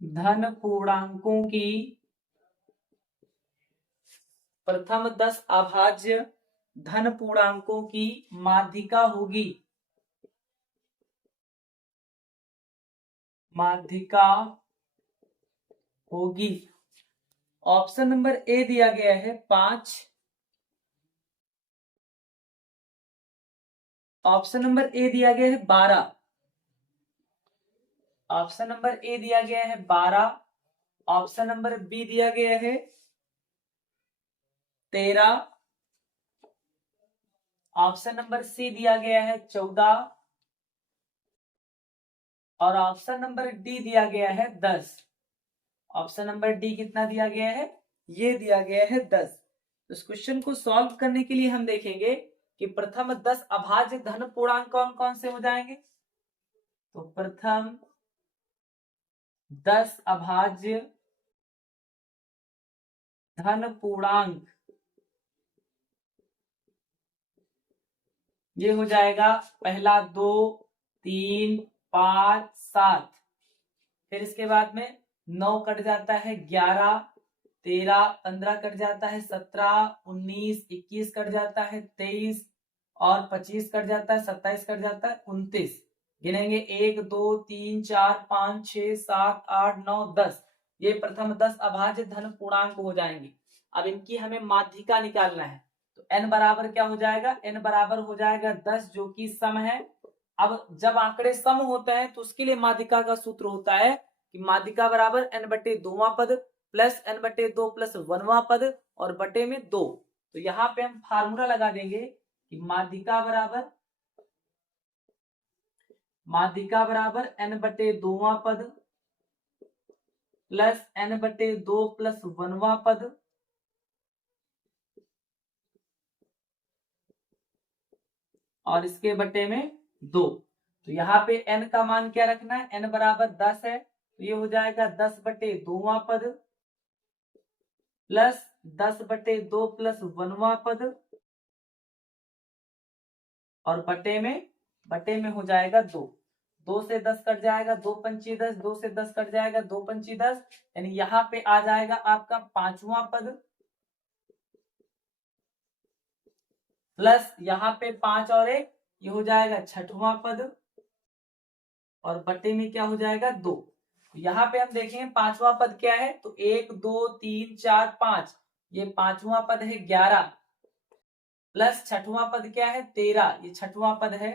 धन पूर्णांकों की प्रथम 10 अभाज्य धन पूर्णांकों की माध्यिका होगी, माध्यिका होगी। ऑप्शन नंबर ए दिया गया है 5, ऑप्शन नंबर ए दिया गया है 12, ऑप्शन नंबर ए दिया गया है 12, ऑप्शन नंबर बी दिया गया है 13, ऑप्शन नंबर सी दिया गया है 14 और ऑप्शन नंबर डी दिया गया है 10। ऑप्शन नंबर डी कितना दिया गया है? ये दिया गया है 10। तो इस क्वेश्चन को सॉल्व करने के लिए हम देखेंगे कि प्रथम 10 अभाज्य धन पूर्णांक कौन कौन से हो जाएंगे। तो प्रथम 10 अभाज्य धन पूर्णांक ये हो जाएगा पहला 2, 3, 5, 7, फिर इसके बाद में 9 कट जाता है, 11, 13, 15 कट जाता है, 17, 19, 21 कट जाता है, 23 और 25 कट जाता है, 27 कट जाता है, 29। गिनेंगे 1, 2, 3, 4, 5, 6, 7, 8, 9, 10। ये प्रथम 10 अभाज्य धन पूर्णांक हो जाएंगे। अब इनकी हमें माध्यिका निकालना है। तो n बराबर क्या हो जाएगा? n बराबर हो जाएगा 10 जो कि सम है। अब जब आंकड़े सम होते हैं तो उसके लिए माध्यिका का सूत्र होता है कि माध्यिका बराबर n बटे 2वां पद प्लस n बटे 2 प्लस 1वां पद और बटे में 2। तो यहाँ पे हम फार्मूला लगा देंगे कि माध्यिका बराबर n बटे 2वां पद प्लस n बटे 2 प्लस 1वां पद और इसके बटे में 2। तो यहाँ पे n का मान क्या रखना है? n बराबर 10 है, तो ये हो जाएगा 10 बटे 2वां पद प्लस 10 बटे 2 प्लस 1वां पद और बटे में हो जाएगा 2। 2 से 10 कट जाएगा, 2 पंची 10, 2 से 10 कट जाएगा, 2 पंची 10, यानी यहाँ पे आ जाएगा आपका 5वां पद प्लस यहाँ पे 5 और 1, ये हो जाएगा 6वां पद और बटे में क्या हो जाएगा 2। यहाँ पे हम देखेंगे 5वां पद क्या है, तो 1, 2, 3, 4, 5, ये 5वां पद है 11 प्लस 6वां पद क्या है 13, ये 6वां पद है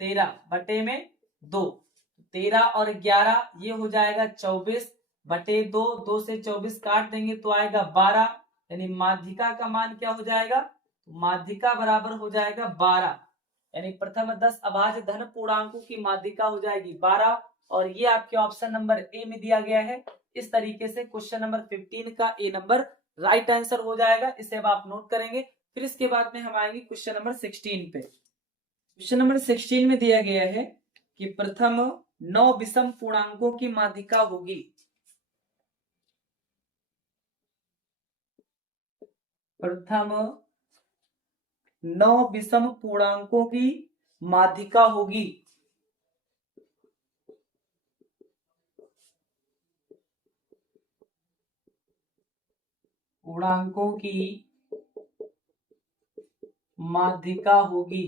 13 बटे में 2। 13 और 11 ये हो जाएगा 24 बटे 2, 2 से 24 काट देंगे तो आएगा 12, यानी माध्यिका का मान क्या हो जाएगा? माध्यिका बराबर हो जाएगा 12, यानी प्रथम 10 अभाज्य धन पूर्णांकों की माध्यिका हो जाएगी 12 और ये आपके ऑप्शन नंबर ए में दिया गया है। इस तरीके से क्वेश्चन नंबर 15 का ए नंबर राइट आंसर हो जाएगा। इसे अब आप नोट करेंगे। फिर इसके बाद में हम आएंगे क्वेश्चन नंबर 16 पे। क्वेश्चन नंबर 16 में दिया गया है कि प्रथम 9 विषम पूर्णांकों की माध्यिका होगी। प्रथम 9 विषम पूर्णांकों की माध्यिका होगी। पूर्णांकों की माध्यिका होगी।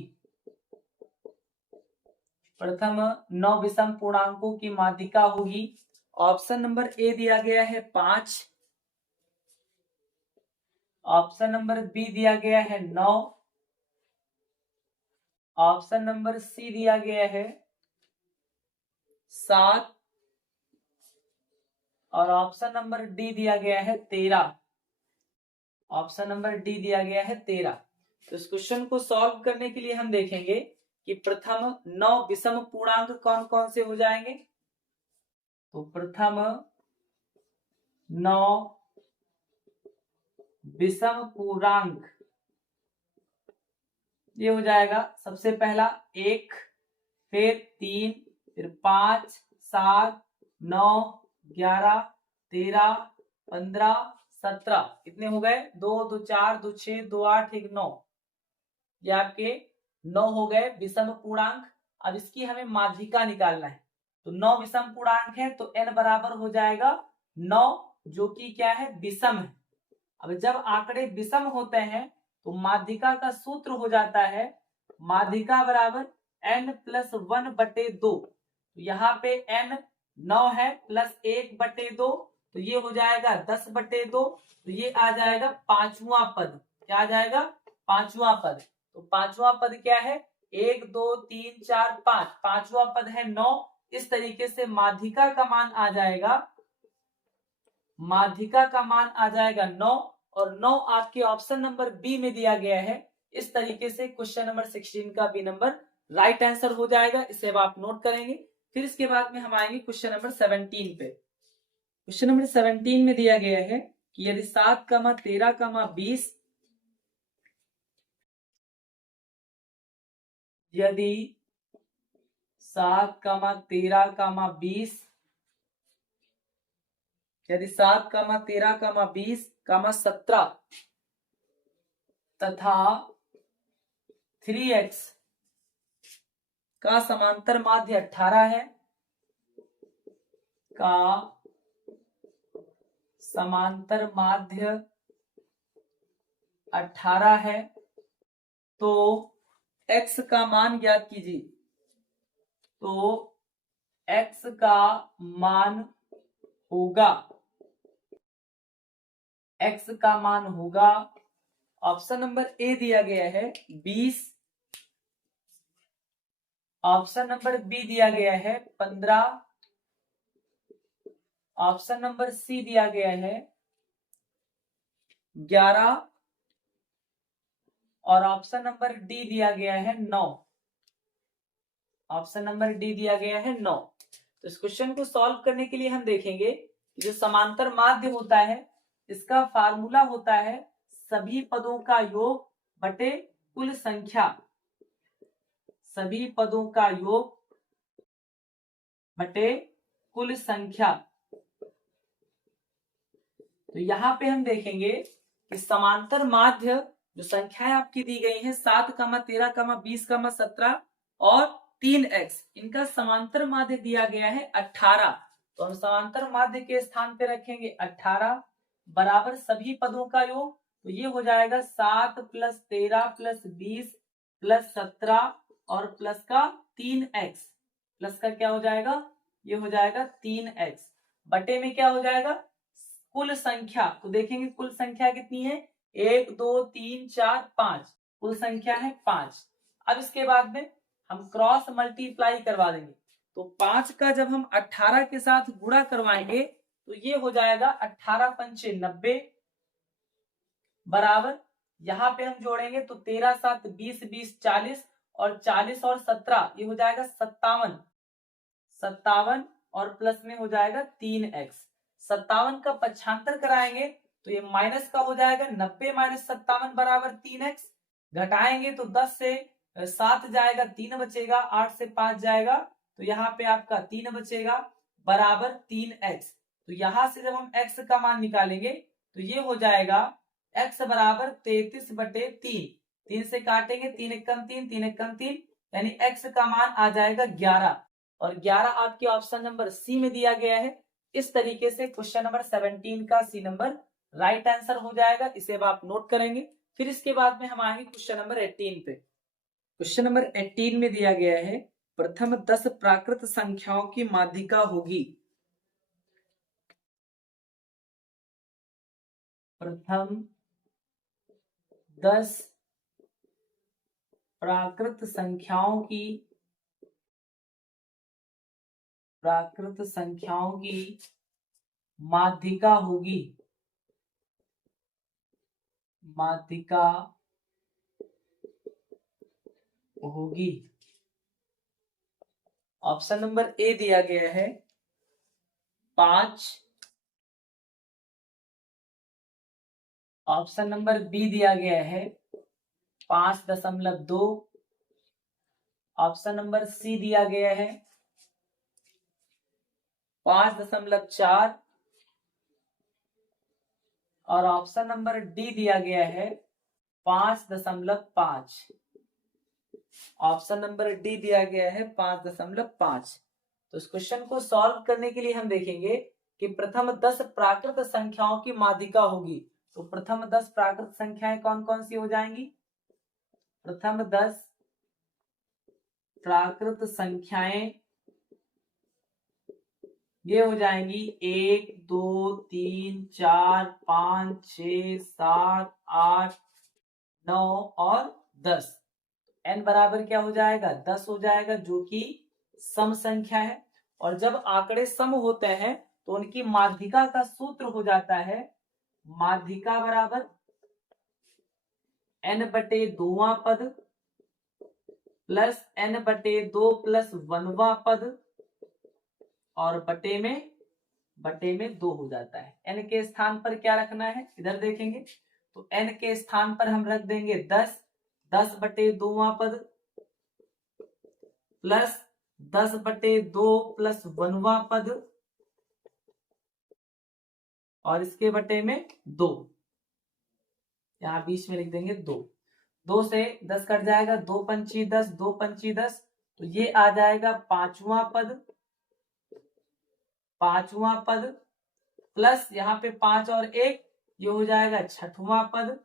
प्रथम 9 विषम पूर्णांकों की माध्यिका होगी। ऑप्शन नंबर ए दिया गया है 5, ऑप्शन नंबर बी दिया गया है 9, ऑप्शन नंबर सी दिया गया है 7 और ऑप्शन नंबर डी दिया गया है 13। ऑप्शन नंबर डी दिया गया है 13। तो इस क्वेश्चन को सॉल्व करने के लिए हम देखेंगे कि प्रथम 9 विषम पूर्णांक कौन कौन से हो जाएंगे। तो प्रथम 9 विषम पूर्णांक ये हो जाएगा सबसे पहला 1, फिर 3, फिर 5, 7, 9, 11, 13, 15, 17, कितने हो गए? 2, 2, 4, 2, 6, 2, 8, 1, 9। ये आपके 9 हो गए विषम पूर्णांक। अब इसकी हमें माध्यिका निकालना है। तो 9 विषम पूर्णांक है तो n बराबर हो जाएगा 9 जो कि क्या है? विषम है। अब जब आंकड़े विषम होते हैं तो माध्यिका का सूत्र हो जाता है माध्यिका बराबर n+1/2। तो यहाँ पे n 9 है प्लस 1/2, तो ये हो जाएगा 10/2। तो ये आ जाएगा पांचवा पद। क्या आ जाएगा? पांचवा पद। तो पांचवा पद क्या है? 1 2 3 4 5, पांचवा पद है 9। इस तरीके से माध्यिका का मान आ जाएगा, माध्यिका का मान आ जाएगा 9, और 9 आपके ऑप्शन नंबर बी में दिया गया है। इस तरीके से क्वेश्चन नंबर 16 का बी नंबर राइट आंसर हो जाएगा। इसे अब आप नोट करेंगे। फिर इसके बाद में हम आएंगे क्वेश्चन नंबर 17 पे। क्वेश्चन नंबर 17 में दिया गया है कि यदि 7, 13, 20, यदि 7, 13, 20, यदि 7, 13, 20, 17 तथा 3x का समांतर माध्य 18 है, का समांतर माध्य 18 है, तो x का मान ज्ञात कीजिए। तो x का मान होगा, x का मान होगा, ऑप्शन नंबर ए दिया गया है 20, ऑप्शन नंबर बी दिया गया है 15, ऑप्शन नंबर सी दिया गया है 11, और ऑप्शन नंबर डी दिया गया है 9। ऑप्शन नंबर डी दिया गया है 9। तो इस क्वेश्चन को सॉल्व करने के लिए हम देखेंगे कि जो समांतर माध्य होता है इसका फार्मूला होता है सभी पदों का योग बटे कुल संख्या, सभी पदों का योग बटे कुल संख्या। तो यहाँ पे हम देखेंगे कि समांतर माध्य जो संख्याएं आपकी दी गई हैं 7, 13, 20, 17 और 3x, इनका समांतर माध्य दिया गया है 18। तो हम समांतर माध्य के स्थान पे रखेंगे 18 बराबर सभी पदों का योग। तो ये हो जाएगा 7 + 13 + 20 + 17 और प्लस का 3x, प्लस का क्या हो जाएगा? ये हो जाएगा 3x बटे में क्या हो जाएगा? कुल संख्या। तो देखेंगे कुल संख्या कितनी है? 1 2 3 4 5, कुल संख्या है 5। अब इसके बाद में हम क्रॉस मल्टीप्लाई करवा देंगे। तो 5 का जब हम 18 के साथ गुणा करवाएंगे तो ये हो जाएगा 18 पंचे 90 बराबर, यहाँ पे हम जोड़ेंगे तो 13 7 20 20 40 और 40 और 17 ये हो जाएगा 57, 57 और प्लस में हो जाएगा 3x। 57 का पक्षांतर कराएंगे तो ये माइनस का हो जाएगा 90 - 57 बराबर 3x। घटाएंगे तो 10 से 7 जाएगा 3 बचेगा, 8 से 5 जाएगा तो यहाँ पे आपका 3 बचेगा बराबर 3x। तो यहां से जब हम x का मान निकालेंगे तो ये हो जाएगा x बराबर 33/3। 3 से काटेंगे 3 एकम 3, 3 एकम 3, यानी x का मान आ जाएगा 11, और 11 आपके ऑप्शन नंबर सी में दिया गया है। इस तरीके से क्वेश्चन नंबर 17 का सी नंबर राइट आंसर हो जाएगा। इसे अब आप नोट करेंगे। फिर इसके बाद में हम आएंगे क्वेश्चन नंबर 18 पे। क्वेश्चन नंबर 18 में दिया गया है प्रथम 10 प्राकृत संख्याओं की माध्यिका होगी। प्रथम 10 प्राकृत संख्याओं की माध्यिका होगी, माध्यिका होगी। ऑप्शन नंबर ए दिया गया है 5, ऑप्शन नंबर बी दिया गया है 5.2, ऑप्शन नंबर सी दिया गया है 5.4 और ऑप्शन नंबर डी दिया गया है 5.5। ऑप्शन नंबर डी दिया गया है 5.5। तो इस क्वेश्चन को सॉल्व करने के लिए हम देखेंगे कि प्रथम 10 प्राकृत संख्याओं की माध्यिका होगी। तो प्रथम 10 प्राकृत संख्याएं कौन कौन सी हो जाएंगी? प्रथम 10 प्राकृत संख्याएं ये हो जाएंगी 1 2 3 4 5 6 7 8 9 और 10। n बराबर क्या हो जाएगा? 10 हो जाएगा, जो कि सम संख्या है। और जब आंकड़े सम होते हैं तो उनकी माध्यिका का सूत्र हो जाता है माध्यिका बराबर n/2वां पद प्लस n/2 प्लस 1वां पद और बटे में 2 हो जाता है। n के स्थान पर क्या रखना है इधर देखेंगे, तो n के स्थान पर हम रख देंगे 10, 10/2वां पद प्लस 10/2 प्लस 1वां पद और इसके बटे में 2, यहां बीच में लिख देंगे 2। 2 से 10 कट जाएगा, 2 पंची 10, 2 पंची 10, तो ये आ जाएगा पांचवा पद प्लस यहाँ पे 5 और 1 ये हो जाएगा छठवां पद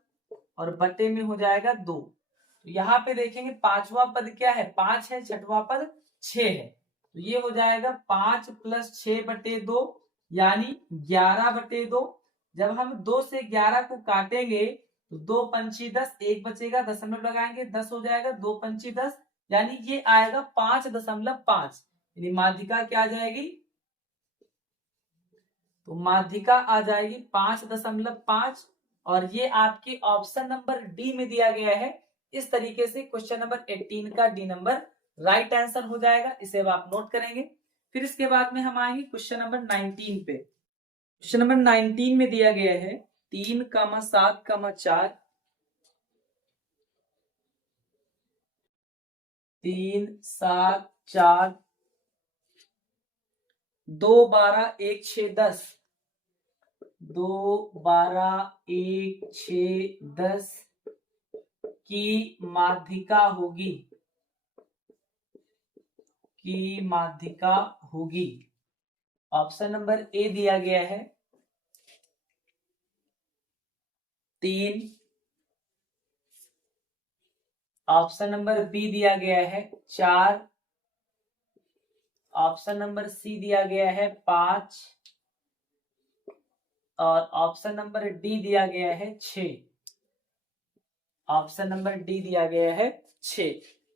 और बटे में हो जाएगा 2। तो यहाँ पे देखेंगे पांचवा पद क्या है? 5 है, छठवां पद 6 है, तो ये हो जाएगा 5 प्लस 6/2 यानी 11/2। जब हम 2 से 11 को काटेंगे तो 2 पंची 10, 1 बचेगा, दशमलव लगाएंगे 10 हो जाएगा, 2 पंची 10 यानी ये आएगा 5.5। यानी माध्यिका क्या आ जाएगी? तो माध्यिका आ जाएगी 5.5 और ये आपके ऑप्शन नंबर डी में दिया गया है। इस तरीके से क्वेश्चन नंबर 18 का डी नंबर राइट आंसर हो जाएगा, इसे अब आप नोट करेंगे। फिर इसके बाद में हम आएंगे क्वेश्चन नंबर 19 पे। क्वेश्चन नंबर 19 में दिया गया है 3, 7, 4 3, 7, 4 2, 12, 1, 6, 10 2, 12, 1, 6, 10 की माध्यिका होगी। ऑप्शन नंबर ए दिया गया है 3, ऑप्शन नंबर बी दिया गया है 4, ऑप्शन नंबर सी दिया गया है 5 और ऑप्शन नंबर डी दिया गया है 6। ऑप्शन नंबर डी दिया गया है 6।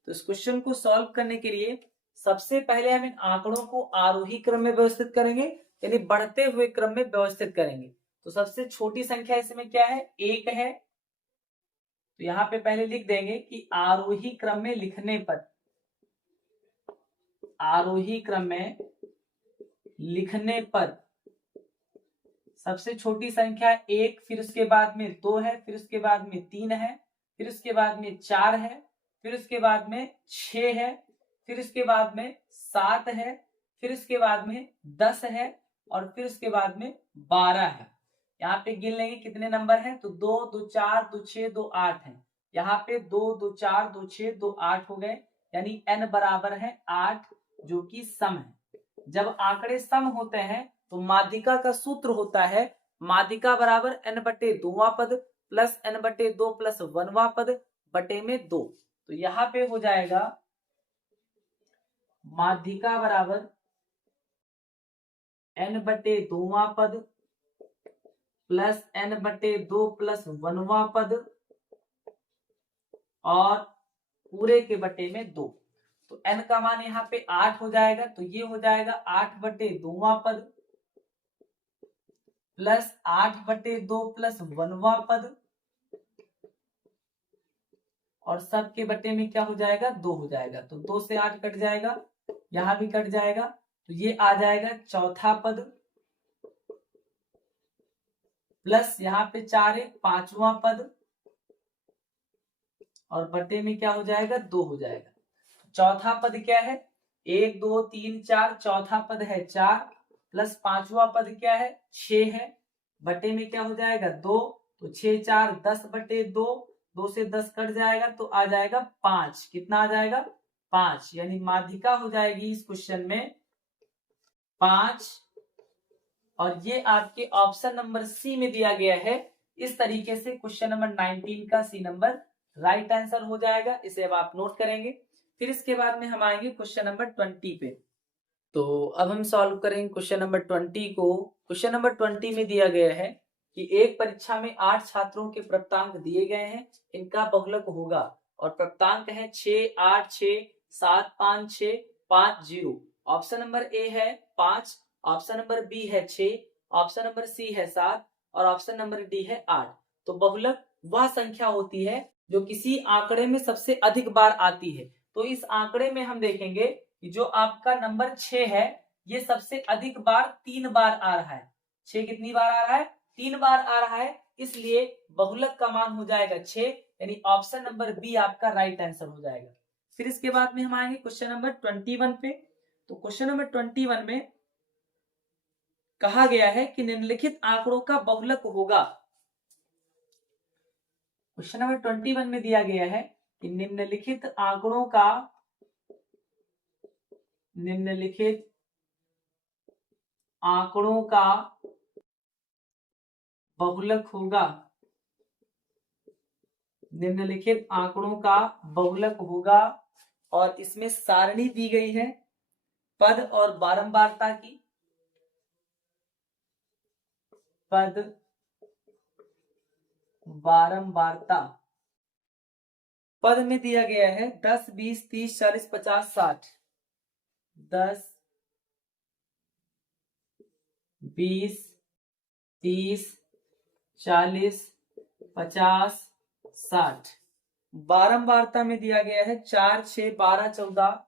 तो इस क्वेश्चन को सॉल्व करने के लिए सबसे पहले हम इन आंकड़ों को आरोही क्रम में व्यवस्थित करेंगे, यानी बढ़ते हुए क्रम में व्यवस्थित करेंगे। तो सबसे छोटी संख्या इसमें क्या है? 1 है, तो यहाँ पे पहले लिख देंगे कि आरोही क्रम में लिखने पर सबसे छोटी संख्या 1, फिर उसके बाद में 2 है, फिर उसके बाद में 3 है, फिर उसके बाद में 4 है, फिर उसके बाद में 6 है, फिर उसके बाद में 7 है, फिर उसके बाद में 10 है और फिर उसके बाद में 12 है। यहाँ पे गिन लेंगे कितने नंबर हैं, तो 2, 2, 4, 2, 6, 2, 8 है। यहाँ पे 2, 2, 4, 2, 6, 2, 8 हो गए, यानी n बराबर है 8, जो कि सम है। जब आंकड़े सम होते हैं तो माध्यिका का सूत्र होता है माध्यिका बराबर n/2वां पद प्लस n/2 प्लस 1वां पद बटे में 2। तो यहाँ पे हो जाएगा माध्यिका बराबर n/2वां पद प्लस n/2 प्लस 1वां पद और पूरे के बटे में 2। तो n का मान यहाँ पे 8 हो जाएगा, तो ये हो जाएगा 8/2वां पद प्लस 8/2 प्लस 1वां पद और सब के बटे में क्या हो जाएगा? 2 हो जाएगा। तो 2 से 8 कट जाएगा, यहां भी कट जाएगा, तो ये आ जाएगा चौथा पद प्लस यहाँ पे 4 है 5वां पद और बटे में क्या हो जाएगा? 2 हो जाएगा। चौथा पद क्या है? 1, 2, 3, 4, चौथा पद है 4 प्लस 5वां पद क्या है? 6 है, बटे में क्या हो जाएगा? 2, तो 6, 4, 10/2, 2 से 10 कट जाएगा तो आ जाएगा 5। कितना आ जाएगा? 5, यानी माध्यिका हो जाएगी इस क्वेश्चन में 5। और ये आपके ऑप्शन नंबर सी में दिया गया है इस तरीके से क्वेश्चन नंबर 19 का सी नंबर राइट आंसर हो जाएगा। इसे अब आप नोट करेंगे। फिर इसके बाद में हम आएंगे क्वेश्चन नंबर 20 पे। तो अब हम सॉल्व करेंगे क्वेश्चन नंबर 20 को। क्वेश्चन नंबर 20 में दिया गया है कि एक परीक्षा में 8 छात्रों के प्राप्तांक दिए गए हैं, इनका बहुलक होगा और प्राप्तांक है 6, 8, 6, 7, 5, 6, 5, 0। ऑप्शन नंबर ए है 5, ऑप्शन नंबर बी है 6, ऑप्शन नंबर सी है 7 और ऑप्शन नंबर डी है 8। तो बहुलक वह संख्या होती है जो किसी आंकड़े में सबसे अधिक बार आती है। तो इस आंकड़े में हम देखेंगे कि जो आपका नंबर 6 है ये सबसे अधिक बार 3 बार आ रहा है। 6 कितनी बार आ रहा है? 3 बार आ रहा है, इसलिए बहुलक का मान हो जाएगा 6, यानी ऑप्शन नंबर बी आपका राइट आंसर हो जाएगा। फिर इसके बाद में हम आएंगे क्वेश्चन नंबर 21 पे। तो क्वेश्चन नंबर 21 में कहा गया है कि निम्नलिखित आंकड़ों का बहुलक होगा। क्वेश्चन नंबर 21 में दिया गया है कि निम्नलिखित आंकड़ों का बहुलक होगा। निम्नलिखित आंकड़ों का बहुलक होगा और इसमें सारणी दी गई है पद और बारंबारता की। पद बारंबारता पद में दिया गया है 10, 20, 30, 40, 50, 60। 10, 20, 30, 40, 50, 60। बारंबारता में दिया गया है 4, 6, 12, 14।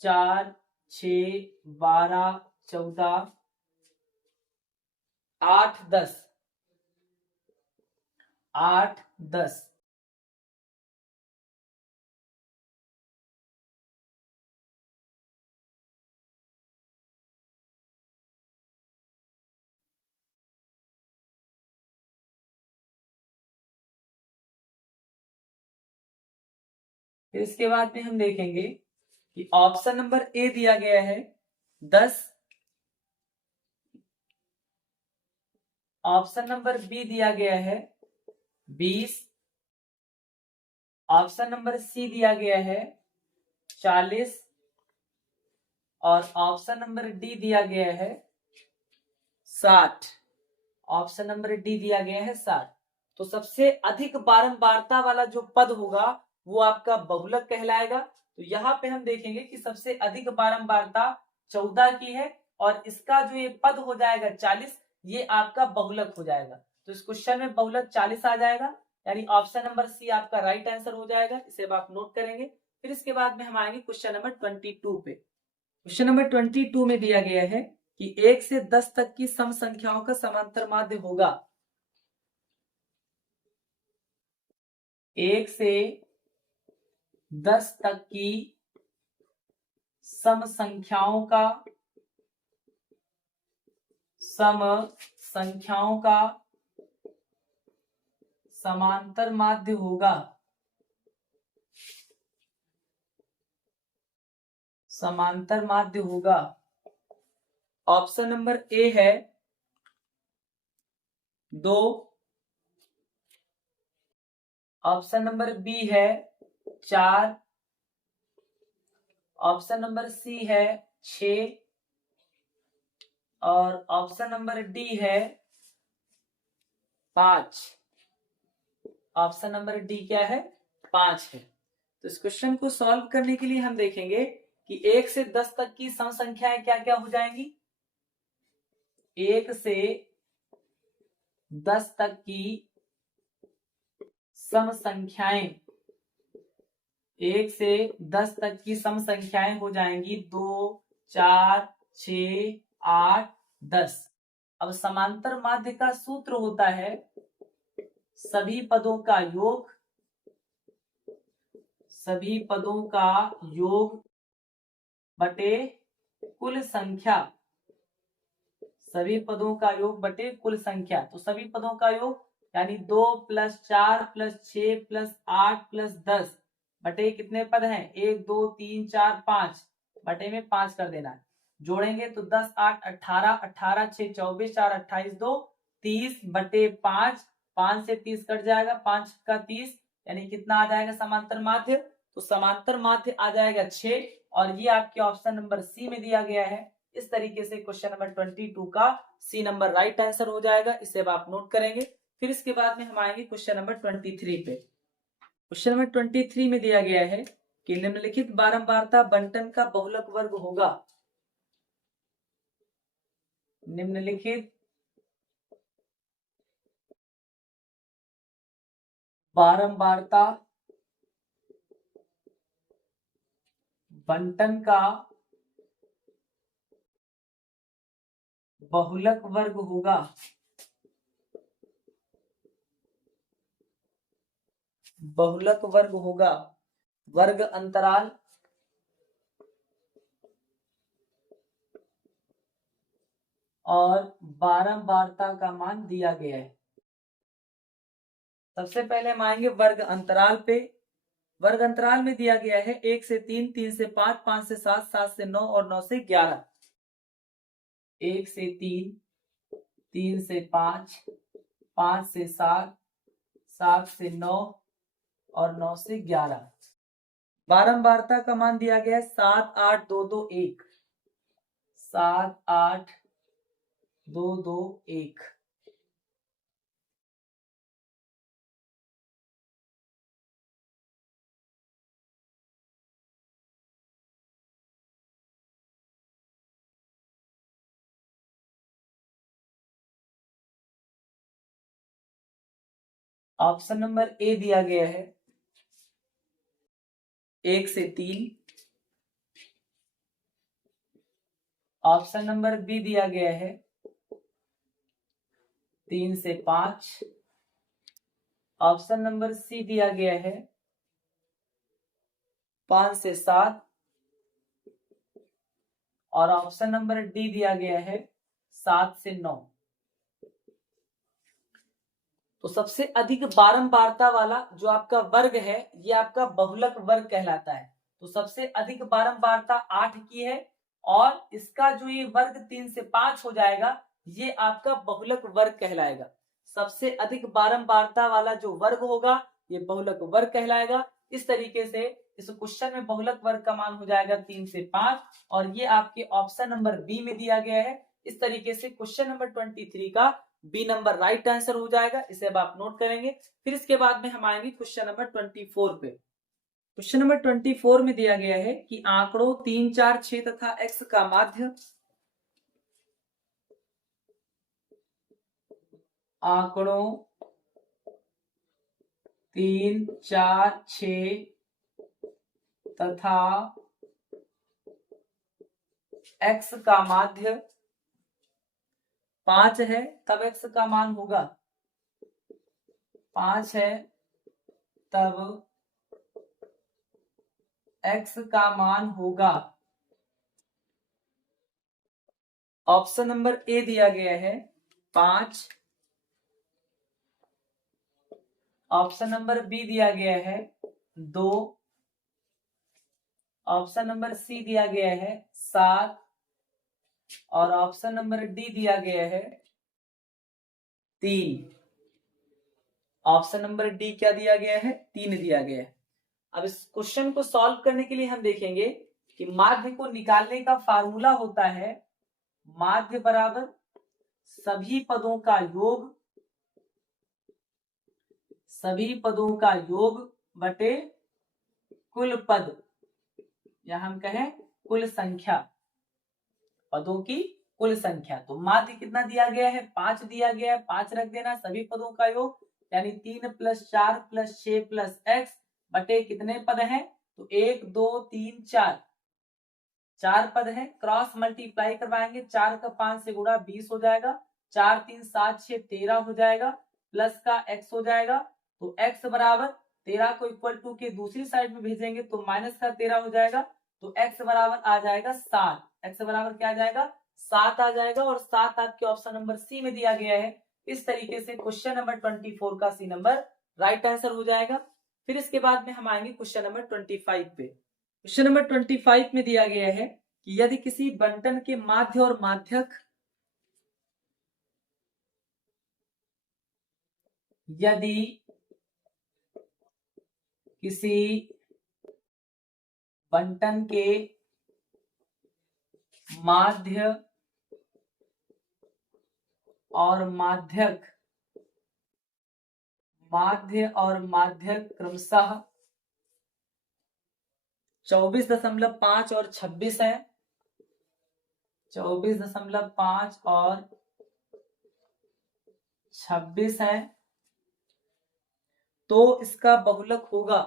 4, 6, 12, 14, 8, 10। 8, 10। फिर इसके बाद में हम देखेंगे कि ऑप्शन नंबर ए दिया गया है 10, ऑप्शन नंबर बी दिया गया है 20, ऑप्शन नंबर सी दिया गया है 40 और ऑप्शन नंबर डी दिया गया है 60। ऑप्शन नंबर डी दिया गया है 60। तो सबसे अधिक बारंबारता वाला जो पद होगा वो आपका बहुलक कहलाएगा। तो यहाँ पे हम देखेंगे कि सबसे अधिक बारंबारता 14 की है और इसका जो ये पद हो जाएगा 40, ये आपका बहुलक हो जाएगा। तो इस क्वेश्चन में बहुलक 40 आ जाएगा, यानी ऑप्शन नंबर सी आपका राइट आंसर हो जाएगा। इसे आप नोट करेंगे। फिर इसके बाद में हम आएंगे क्वेश्चन नंबर 22 पे। क्वेश्चन नंबर 22 में दिया गया है कि 1 से 10 तक की सम संख्याओं का समांतर माध्य होगा। 1 से 10 तक की सम संख्याओं का समांतर माध्य होगा। समांतर माध्य होगा। ऑप्शन नंबर ए है 2, ऑप्शन नंबर बी है 4, ऑप्शन नंबर सी है 6 और ऑप्शन नंबर डी है 5। ऑप्शन नंबर डी क्या है? 5 है। तो इस क्वेश्चन को सॉल्व करने के लिए हम देखेंगे कि 1 से 10 तक की सम संख्याएं क्या क्या हो जाएंगी। 1 से 10 तक की सम संख्याएं, 1 से 10 तक की सम संख्याएं हो जाएंगी 2, 4, 6, 8, 10। अब समांतर माध्य का सूत्र होता है सभी पदों का योग, सभी पदों का योग बटे कुल संख्या, सभी पदों का योग बटे कुल संख्या। तो सभी पदों का योग यानी 2 + 4 + 6 + 8 + 10 बटे कितने पद हैं? 1, 2, 3, 4, 5 बटे में 5 कर देना है। जोड़ेंगे तो 10, 8, 18, 18, 6, 24, 4, 28, 2, 30 बटे 5 5 से 30 कट जाएगा, 5 का 30 यानी कितना आ जाएगा समांतर माध्य, तो समांतर माध्य आ जाएगा 6 और ये आपके ऑप्शन नंबर सी में दिया गया है। इस तरीके से क्वेश्चन नंबर 22 का सी नंबर राइट आंसर हो जाएगा, इसे अब आप नोट करेंगे। फिर इसके बाद में हम आएंगे क्वेश्चन नंबर 23 पे। क्वेश्चन नंबर 23 में दिया गया है कि निम्नलिखित बारंबारता बंटन का बहुलक वर्ग होगा। निम्नलिखित बारंबारता बंटन का बहुलक वर्ग होगा। बहुलक वर्ग होगा। वर्ग अंतराल और बारंबारता का मान दिया गया है। सबसे पहले हम आएंगे वर्ग अंतराल पे। वर्ग अंतराल में दिया गया है 1 से 3, 3 से 5, 5 से 7, 7 से 9 और 9 से 11। 1 से 3, 3 से 5, 5 से 7, 7 से 9 और 9 से 11। बारंबारता का मान दिया गया है 7, 8, 2, 2, 1। 7, 8, 2, 2, 1। ऑप्शन नंबर ए दिया गया है 1 से 3। ऑप्शन नंबर बी दिया गया है 3 से 5। ऑप्शन नंबर सी दिया गया है 5 से 7 और ऑप्शन नंबर डी दिया गया है 7 से 9। तो सबसे अधिक बारंबारता वाला जो आपका वर्ग है ये आपका बहुलक वर्ग कहलाता है। तो सबसे अधिक बारंबारता 8 की है और इसका जो ये वर्ग 3 से 5 हो जाएगा ये आपका बहुलक वर्ग कहलाएगा। सबसे अधिक बारंबारता वाला जो वर्ग होगा ये बहुलक वर्ग कहलाएगा। इस तरीके से इस क्वेश्चन में बहुलक वर्ग का मान हो जाएगा 3 से 5 और ये आपके ऑप्शन नंबर बी में दिया गया है। इस तरीके से क्वेश्चन नंबर 23 का बी नंबर राइट आंसर हो जाएगा, इसे अब आप नोट करेंगे। फिर इसके बाद में हम आएंगे क्वेश्चन नंबर 24 पे। क्वेश्चन नंबर 24 में दिया गया है कि आंकड़ों 3, 4, 6 तथा x का माध्य आंकड़ों 3, 4, 6 तथा x का माध्य 5 है तब x का मान होगा 5 है तब x का मान होगा। ऑप्शन नंबर ए दिया गया है 5। ऑप्शन नंबर बी दिया गया है 2। ऑप्शन नंबर सी दिया गया है 7 और ऑप्शन नंबर डी दिया गया है 3। ऑप्शन नंबर डी क्या दिया गया है 3 दिया गया है। अब इस क्वेश्चन को सॉल्व करने के लिए हम देखेंगे कि माध्य को निकालने का फार्मूला होता है माध्य बराबर सभी पदों का योग, सभी पदों का योग बटे कुल पद या हम कहें कुल संख्या, पदों की कुल संख्या। तो माध्य कितना दिया गया है 5 दिया गया है, 5 रख देना। सभी पदों का योग यानी 3 + 4 + 6 + x बटे कितने पद हैं तो 1 2 3 4 4 पद हैं। क्रॉस मल्टीप्लाई करवाएंगे 4 का 5 से गुणा 20 हो जाएगा। 4 3 7 6 13 हो जाएगा प्लस का x हो जाएगा। तो x बराबर 13 को इक्वल टू के दूसरी साइड में भेजेंगे तो माइनस का 13 हो जाएगा। तो x बराबर आ जाएगा 7। x बराबर क्या आ जाएगा 7 आ जाएगा और 7 आपके ऑप्शन नंबर सी में दिया गया है। इस तरीके से क्वेश्चन नंबर 24 का सी नंबर राइट आंसर हो जाएगा। फिर इसके बाद में हम आएंगे क्वेश्चन नंबर 25 पे। क्वेश्चन नंबर 25 में दिया गया है कि यदि किसी बंटन के माध्य और माध्यक यदि किसी बंटन के माध्य और माध्यक क्रमशः 24.5 और 26 है, 24.5 और 26 है, तो इसका बहुलक होगा,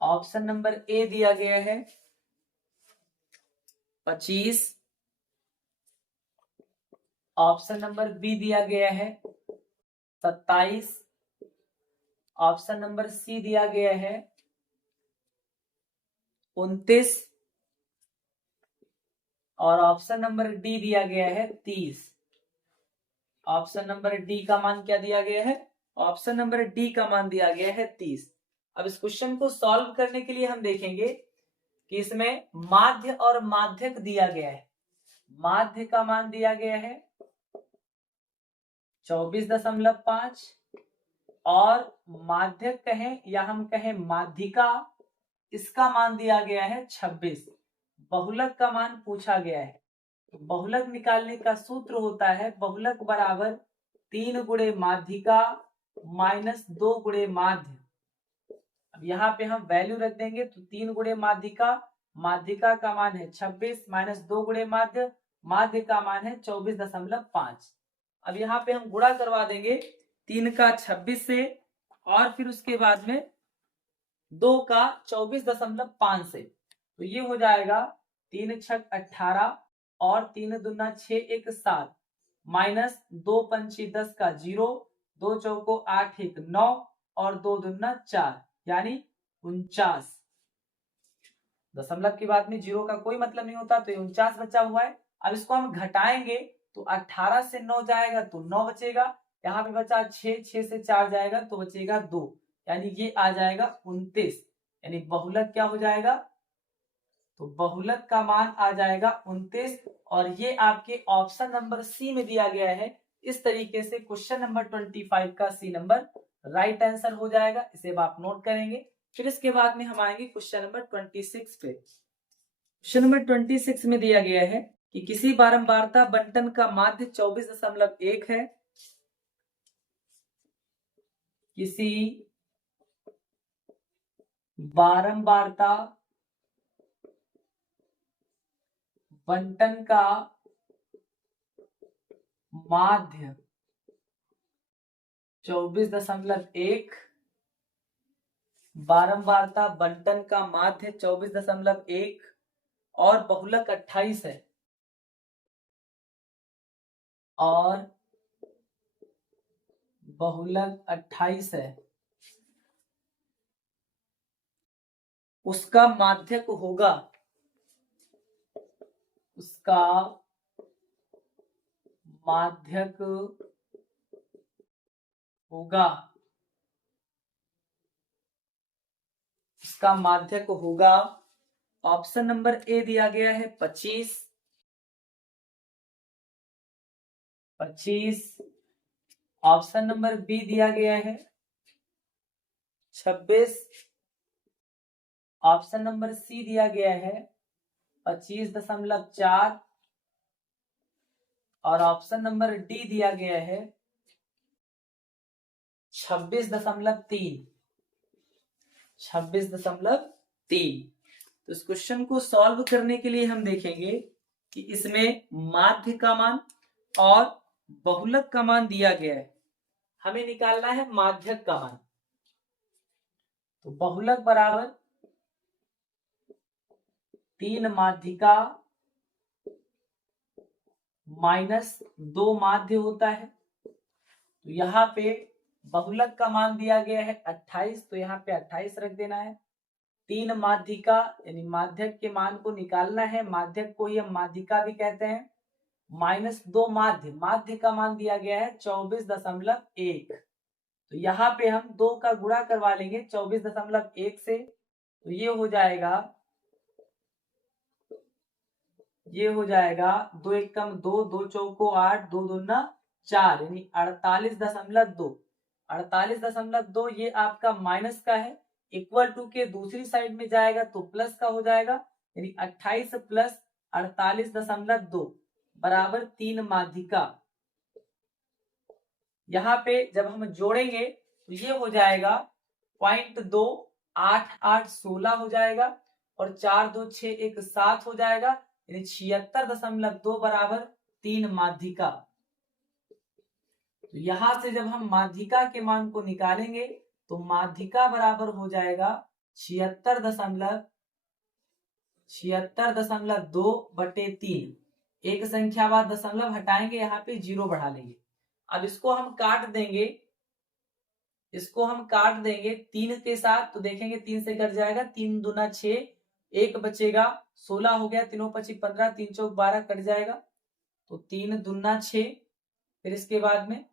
ऑप्शन नंबर ए दिया गया है 25, ऑप्शन नंबर बी दिया गया है 27, ऑप्शन नंबर सी दिया गया है 29 और ऑप्शन नंबर डी दिया गया है 30। ऑप्शन नंबर डी का मान क्या दिया गया है? ऑप्शन नंबर डी का मान दिया गया है 30। अब इस क्वेश्चन को सॉल्व करने के लिए हम देखेंगे कि इसमें माध्य और माध्यक दिया गया है। माध्य का मान दिया गया है 24.5 और माध्यक कहें या हम कहें माध्यिका, इसका मान दिया गया है 26। बहुलक का मान पूछा गया है। बहुलक निकालने का सूत्र होता है बहुलक बराबर 3 गुणे माध्यिका माइनस 2 गुणे माध्य। अब यहाँ पे हम वैल्यू रख देंगे तो 3 गुणे माध्यिका, माध्यिका का मान है 26 माइनस 2 गुणे माध्य, माध्य का मान है 24.5। अब यहाँ पे हम गुणा करवा देंगे 3 का 26 से और फिर उसके बाद में 2 का 24.5 से, तो ये हो जाएगा 3 छक 18 और 3 दूना 6 1 7 माइनस 2 पंची 10 का 0, 2 चौको 8 1 9 और 2 दूना 4 यानी 49। दशमलव की बात में जीरो का कोई मतलब नहीं होता, तो 49 बचा हुआ है। अब इसको हम घटाएंगे तो 18 से 9 जाएगा तो 9 बचेगा, यहाँ पे बचा 6, 6 से 4 जाएगा तो बचेगा 2, यानी ये आ जाएगा 29। यानी बहुलक क्या हो जाएगा? तो बहुलक का मान आ जाएगा 29 और ये आपके ऑप्शन नंबर सी में दिया गया है। इस तरीके से क्वेश्चन नंबर 25 का सी नंबर राइट आंसर हो जाएगा। इसे आप नोट करेंगे। फिर इसके बाद में हम आएंगे क्वेश्चन नंबर 26 पे। क्वेश्चन नंबर 26 में दिया गया है कि किसी बारंबारता बंटन का माध्य 24.1 है, किसी बारंबारता बंटन का माध्य 24.1, बारंबारता बंटन का माध्य 24.1 और बहुलक 28 है, और बहुलक 28 है, उसका माध्यक होगा, उसका माध्यक होगा, उसका माध्यक होगा। ऑप्शन नंबर ए दिया गया है 25, ऑप्शन नंबर बी दिया गया है 26, ऑप्शन नंबर सी दिया गया है 25.4 और ऑप्शन नंबर डी दिया गया है 26.3। तो इस क्वेश्चन को सॉल्व करने के लिए हम देखेंगे कि इसमें माध्य का मान और बहुलक का मान दिया गया है। हमें निकालना है माध्यक का मान। तो बहुलक बराबर 3 माध्यिका माइनस 2 माध्य होता है। तो यहाँ पे बहुलक का मान दिया गया है 28, तो यहाँ पे 28 रख देना है। 3 माध्यिका यानी माध्यक के मान को निकालना है, माध्यक को ही हम माध्यिका भी कहते हैं, माइनस 2 माध्य, माध्य का मान दिया गया है 24.1। तो यहाँ पे हम 2 का गुणा करवा लेंगे 24.1 से, तो ये हो जाएगा 2 एक कम 2, 2 चौको 8, 2 दूना 4, यानी 48.2। 48.2 ये आपका माइनस का है, इक्वल टू के दूसरी साइड में जाएगा तो प्लस का हो जाएगा, यानी 28 प्लस 48.2 बराबर 3 माध्यिका। यहाँ पे जब हम जोड़ेंगे तो ये हो जाएगा 0.2, 8 8 16 हो जाएगा, और 4 2 6 1 7 हो जाएगा, यानी 76.2 बराबर 3 माध्यिका। तो यहां से जब हम माध्यिका के मान को निकालेंगे तो माध्यिका बराबर हो जाएगा 76.2/3। एक संख्या बाद दशमलव हटाएंगे, यहाँ पे 0 बढ़ा लेंगे। अब इसको हम काट देंगे, 3 के साथ, तो देखेंगे 3 से कट जाएगा, 3 दूना 6, 1 बचेगा, 16 हो गया, 3 5 15, 3 चौक 12 कट जाएगा, तो 3 दूना 6, फिर इसके बाद में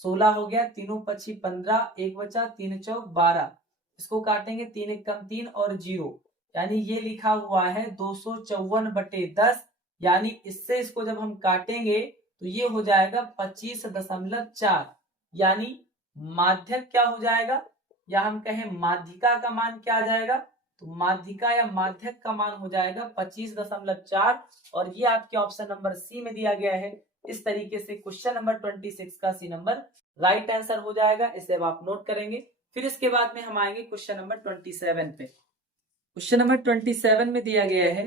16 हो गया, 3 5 15, 1 बचा, 3 चौक 12, इसको काटेंगे, 3 एक कम 3 और 0, यानी ये लिखा हुआ है 254/10, यानी इससे इसको जब हम काटेंगे तो ये हो जाएगा 25.4, यानी माध्यक क्या हो जाएगा, या हम कहें माध्यिका का मान क्या आ जाएगा, तो माध्यिका या माध्यक का मान हो जाएगा 25.4, और ये आपके ऑप्शन नंबर सी में दिया गया है। इस तरीके से क्वेश्चन नंबर 26 का सी नंबर राइट आंसर हो जाएगा, इसे अब आप नोट करेंगे। फिर इसके बाद में हम आएंगे क्वेश्चन नंबर 27 पे। क्वेश्चन नंबर 27 में दिया गया है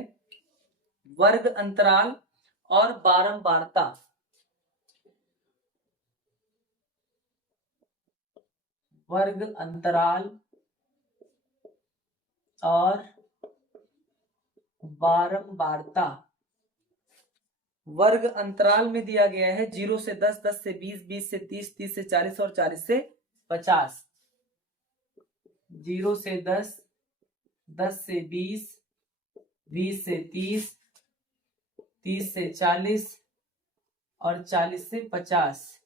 वर्ग अंतराल और बारंबारता। वर्ग अंतराल और बारंबारता। वर्ग अंतराल में दिया गया है 0 से 10, 10 से 20, 20 से 30, 30 से 40 और 40 से 50। 0 से 10, 10 से 20, 20 से 30, 30 से 40 और 40 से 50।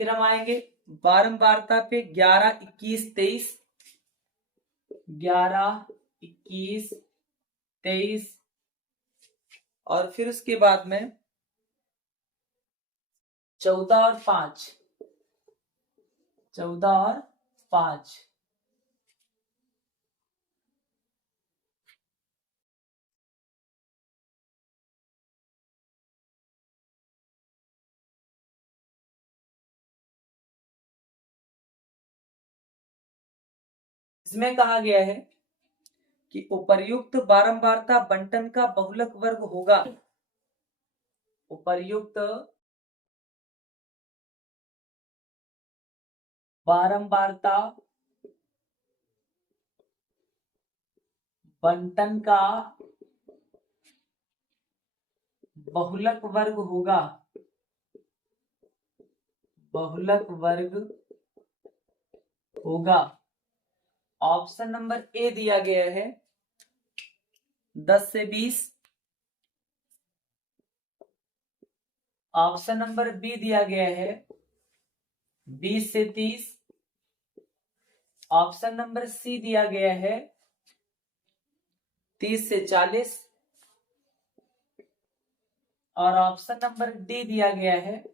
फिर हम आएंगे बारंबारता पे 11, 21, 23, 11, 21, 23, और फिर उसके बाद में 14 और 5, 14 और 5। इसमें कहा गया है कि उपर्युक्त बारंबारता बंटन का बहुलक वर्ग होगा। उपर्युक्त बारंबारता बंटन का बहुलक वर्ग होगा। बहुलक वर्ग होगा। ऑप्शन नंबर ए दिया गया है 10 से 20। ऑप्शन नंबर बी दिया गया है 20 से 30। ऑप्शन नंबर सी दिया गया है 30 से 40, और ऑप्शन नंबर डी दिया गया है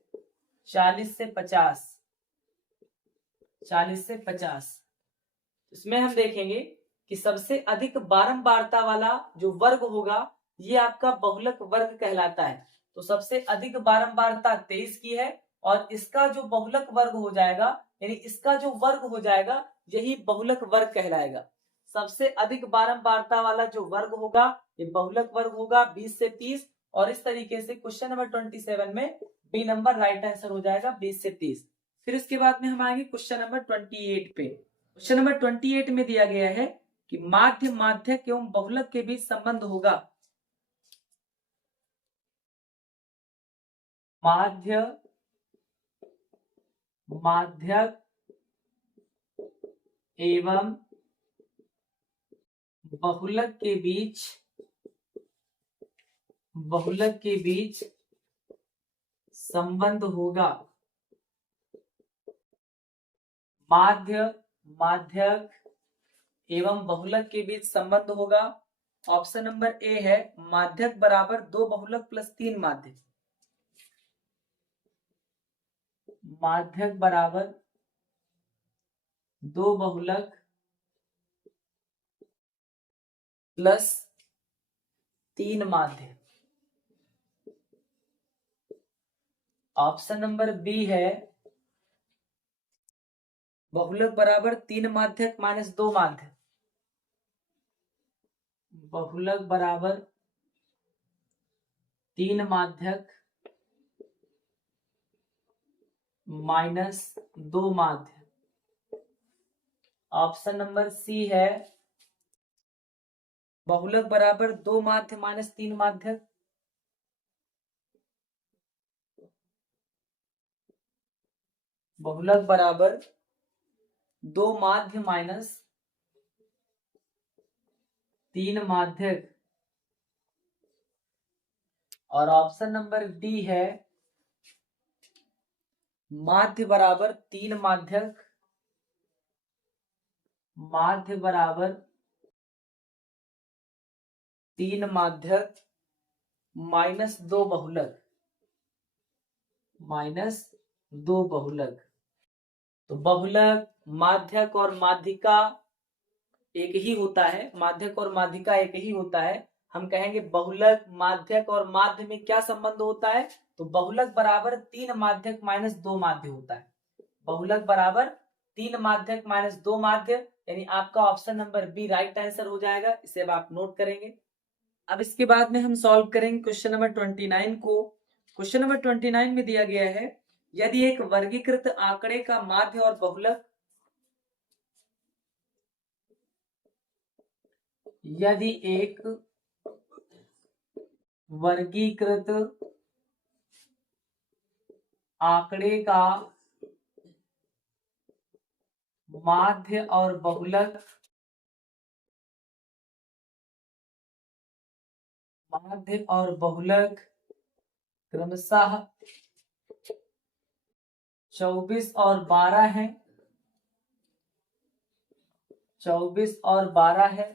40 से 50। 40 से 50। इसमें हम देखेंगे कि सबसे अधिक बारंबारता वाला जो वर्ग होगा ये आपका बहुलक वर्ग कहलाता है। तो सबसे अधिक बारंबारता 23 की है, और इसका जो बहुलक वर्ग हो जाएगा, यानी इसका जो वर्ग हो जाएगा यही बहुलक वर्ग कहलाएगा। सबसे अधिक बारंबारता वाला जो वर्ग होगा ये बहुलक वर्ग होगा 20 से 30, और इस तरीके से क्वेश्चन नंबर 27 में बी नंबर राइट आंसर हो जाएगा 20 से 30। फिर इसके बाद में हम आएंगे क्वेश्चन नंबर 28 पे। क्वेश्चन नंबर 28 में दिया गया है कि माध्य, माध्यक एवं बहुलक के बीच संबंध होगा। माध्य, माध्यक एवं बहुलक के बीच, बहुलक के बीच संबंध होगा। माध्य, माध्यक एवं बहुलक के बीच संबंध होगा। ऑप्शन नंबर ए है माध्यक बराबर 2 बहुलक प्लस 3 माध्यक। माध्यक बराबर 2 बहुलक प्लस 3 माध्यक। ऑप्शन नंबर बी है बहुलक बराबर 3 माध्यक माइनस 2 माध्यक। बहुलक बराबर 3 माध्यक माइनस 2 माध्यक। ऑप्शन नंबर सी है बहुलक बराबर 2 माध्य माइनस 3 माध्यक। बहुलक बराबर 2 माध्य माइनस 3 माध्यक। और ऑप्शन नंबर डी है माध्य बराबर 3 माध्यक। माध्य बराबर 3 माध्यक माइनस 2 बहुलक। माइनस 2 बहुलक। तो बहुलक, माध्यक और माध्यिका एक ही होता है। माध्यक और माध्यिका एक ही होता है। हम कहेंगे बहुलक, माध्यक और माध्य में क्या संबंध होता है? तो बहुलक बराबर 3 माध्यक माइनस 2 माध्य होता है। बहुलक बराबर 3 माध्यक माइनस 2 माध्य, यानी आपका option number B right answer हो जाएगा। इसे अब आप नोट करेंगे। अब इसके बाद में हम सॉल्व करेंगे क्वेश्चन नंबर 29 को। क्वेश्चन नंबर 29 में दिया गया है यदि एक वर्गीकृत आंकड़े का माध्य और बहुलक यदि एक वर्गीकृत आंकड़े का माध्य और बहुलक क्रमशः 24 और 12 है। 24 और 12 है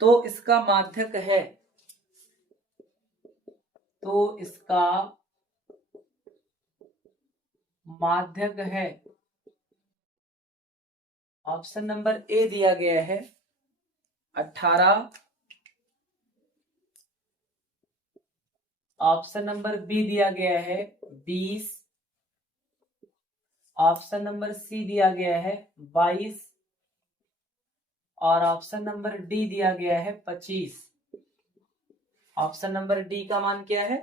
तो इसका माध्यक है। तो इसका माध्यक है। ऑप्शन नंबर ए दिया गया है 18। ऑप्शन नंबर बी दिया गया है 20। ऑप्शन नंबर सी दिया गया है 22 और ऑप्शन नंबर डी दिया गया है 25। ऑप्शन नंबर डी का मान क्या है?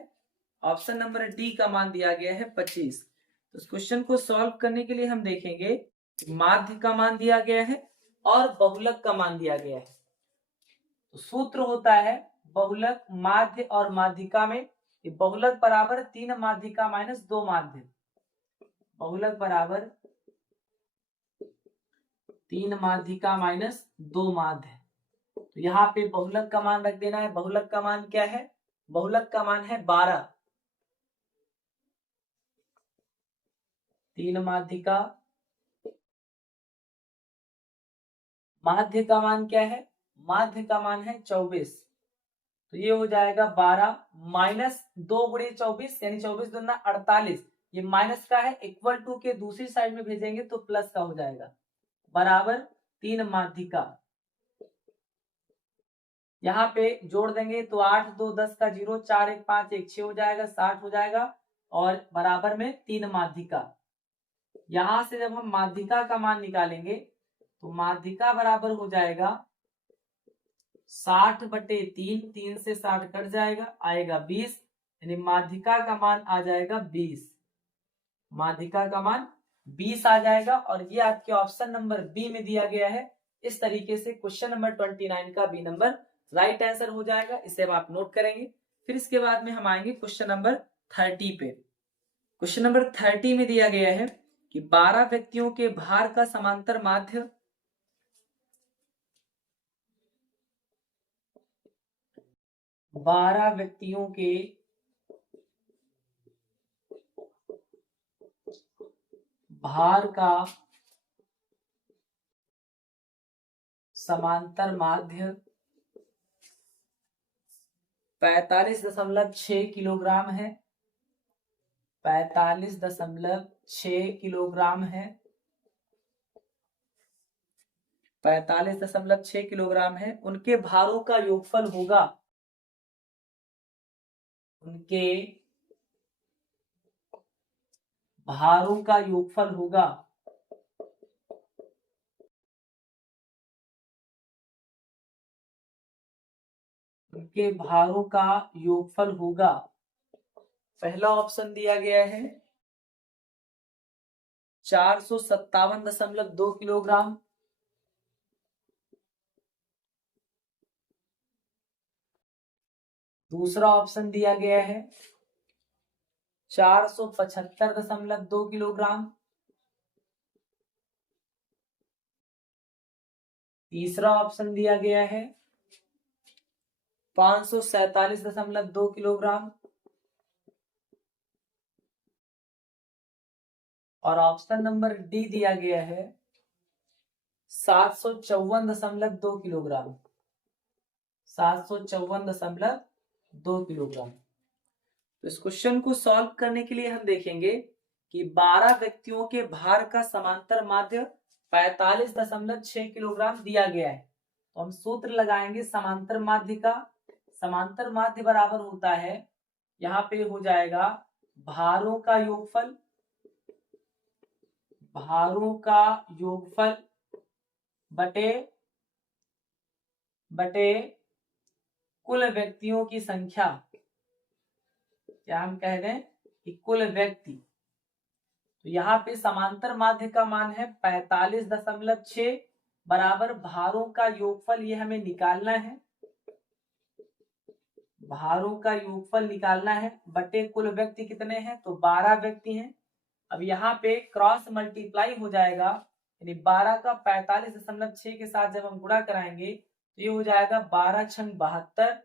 ऑप्शन नंबर डी का मान दिया गया है 25। तो इस क्वेश्चन को सॉल्व करने के लिए हम देखेंगे माध्य का मान दिया गया है और बहुलक का मान दिया गया है। तो सूत्र होता है बहुलक, माध्य और माध्यिका में बहुलक बराबर 3 माध्यिका माइनस 2 माध्य। बहुलक बराबर 3 माध्यिका माइनस 2 माध्य। तो यहाँ पे बहुलक का मान रख देना है। बहुलक का मान क्या है? बहुलक का मान है 12। 3 माध्यिका, माध्य का मान क्या है? माध्य का मान है 24। तो ये हो जाएगा 12 माइनस 2 गुणे 24 यानी 24 दूना 48। ये माइनस का है, इक्वल टू के दूसरी साइड में भेजेंगे तो प्लस का हो जाएगा। बराबर 3 माध्यिका। यहाँ पे जोड़ देंगे तो 8 2 10 का 0, 4 1 5 1 6 हो जाएगा, 60 हो जाएगा। और बराबर में 3 माध्यिका। यहां से जब हम माध्यिका का मान निकालेंगे तो माध्यिका बराबर हो जाएगा 60/3। 3 से 60 कट जाएगा, आएगा 20, यानी माध्यिका का मान आ जाएगा 20। माध्यिका का मान 20 आ जाएगा। और ये आपके ऑप्शन नंबर बी में दिया गया है। इस तरीके से क्वेश्चन नंबर 29 का बी नंबर राइट आंसर हो जाएगा। इसे अब आप नोट करेंगे। फिर इसके बाद में हम आएंगे क्वेश्चन नंबर 30 पे। क्वेश्चन नंबर 30 में दिया गया है कि 12 व्यक्तियों के भार का समांतर माध्य 12 व्यक्तियों के भार का समांतर माध्य 45.6 किलोग्राम है। 45.6 किलोग्राम है। 45.6 किलोग्राम है। उनके भारों का योगफल होगा, उनके भारों का योगफल होगा उनके भारों का योगफल होगा। पहला ऑप्शन दिया गया है 457.2 किलोग्राम। दूसरा ऑप्शन दिया गया है 475.2 किलोग्राम। तीसरा ऑप्शन दिया गया है 547.2 किलोग्राम। और ऑप्शन नंबर डी दिया गया है 754.2 किलोग्राम। 754.2 किलोग्राम। तो इस क्वेश्चन को सॉल्व करने के लिए हम देखेंगे कि 12 व्यक्तियों के भार का समांतर माध्य 45.6 किलोग्राम दिया गया है। तो हम सूत्र लगाएंगे समांतर माध्य का। समांतर माध्य बराबर होता है, यहाँ पे हो जाएगा भारों का योगफल, भारों का योगफल बटे कुल व्यक्तियों की संख्या। क्या हम कह रहे हैं कि कुल व्यक्ति। तो यहाँ पे समांतर माध्य का मान है 45.6 बराबर भारों का योगफल, ये हमें निकालना है। भारों का योगफल निकालना है बटे कुल व्यक्ति कितने हैं, तो 12 व्यक्ति हैं। अब यहाँ पे क्रॉस मल्टीप्लाई हो जाएगा, यानी 12 का 45.6 के साथ जब हम गुणा कराएंगे तो ये हो जाएगा 12 छंग 72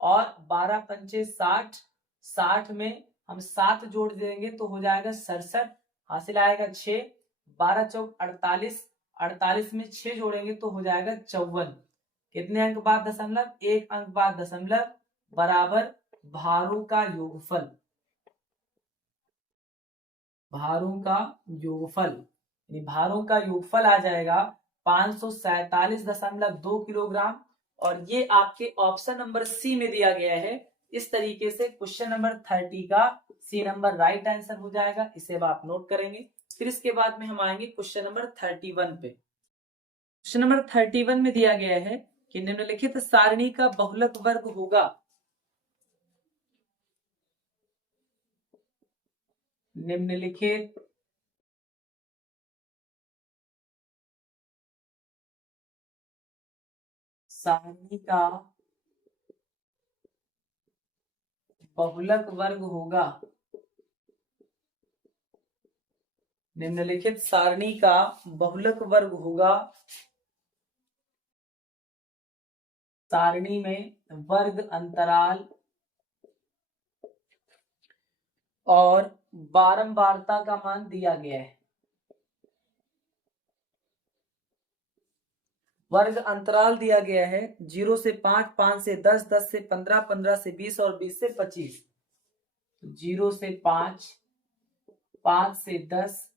और 12 पंचे 60। 60 में हम 7 जोड़ देंगे तो हो जाएगा 67, हासिल आएगा 6। 12 चौक 48, 48 में 6 जोड़ेंगे तो हो जाएगा 54। कितने अंक बाद दशमलव, 1 अंक बाद दशमलव बराबर भारों का योगफल। भारों का योगफल, यानी भारों का योगफल आ जाएगा 547.2 किलोग्राम। और ये आपके ऑप्शन नंबर सी में दिया गया है। इस तरीके से क्वेश्चन नंबर 30 का सी नंबर राइट आंसर हो जाएगा। इसे अब आप नोट करेंगे। फिर इसके बाद में हम आएंगे क्वेश्चन नंबर 31 पे। क्वेश्चन नंबर 31 में दिया गया है कि निम्नलिखित सारणी का बहुलक वर्ग होगा। निम्नलिखित सारणी का बहुलक वर्ग होगा। निम्नलिखित सारणी का बहुलक वर्ग होगा। सारणी में वर्ग अंतराल और बारंबारता का मान दिया गया है। वर्ग अंतराल दिया गया है 0 से 5, 5 से 10, 10 से 15, 15 से 20 और 20 से 25। 0 से 5, 5 से 10,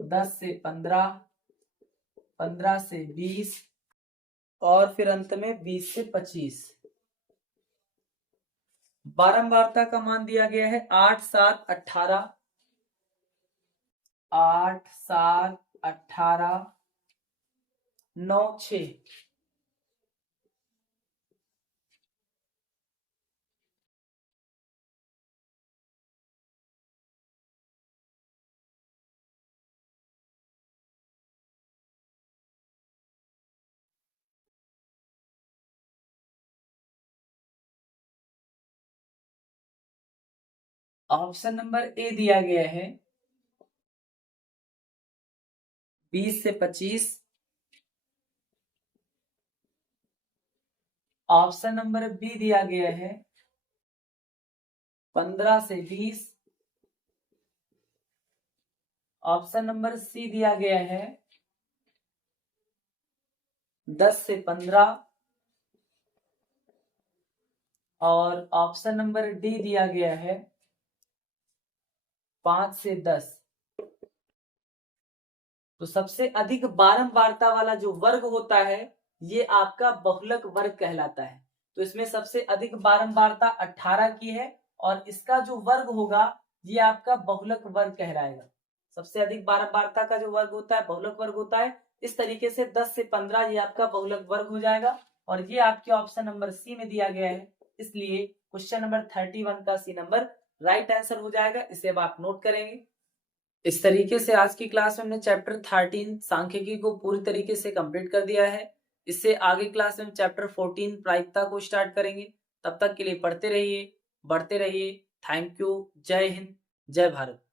10 से 15, 15 से 20 और फिर अंत में 20 से 25। बारंबारता का मान दिया गया है 8, 7, 18, 8, 7, 18, 9, 6। ऑप्शन नंबर ए दिया गया है 20 से 25। ऑप्शन नंबर बी दिया गया है 15 से 20। ऑप्शन नंबर सी दिया गया है 10 से 15 और ऑप्शन नंबर डी दिया गया है 5 से 10। तो सबसे अधिक बारंबारता वाला जो वर्ग होता है ये आपका बहुलक वर्ग कहलाता है। तो इसमें सबसे अधिक बारंबारता 18 की है और इसका जो वर्ग होगा ये आपका बहुलक वर्ग कहलाएगा। सबसे अधिक बारंबारता का जो वर्ग होता है बहुलक वर्ग होता है। इस तरीके से 10 से 15 ये आपका बहुलक वर्ग हो जाएगा और ये आपके ऑप्शन नंबर सी में दिया गया है। इसलिए क्वेश्चन नंबर 31 का सी नंबर राइट आंसर हो जाएगा। इसे अब आप नोट करेंगे। इस तरीके से आज की क्लास में हमने चैप्टर 13 सांख्यिकी को पूरी तरीके से कंप्लीट कर दिया है। इससे आगे क्लास में चैप्टर 14 प्रायिकता को स्टार्ट करेंगे। तब तक के लिए पढ़ते रहिए, बढ़ते रहिए। Thank you. जय हिंद, जय भारत।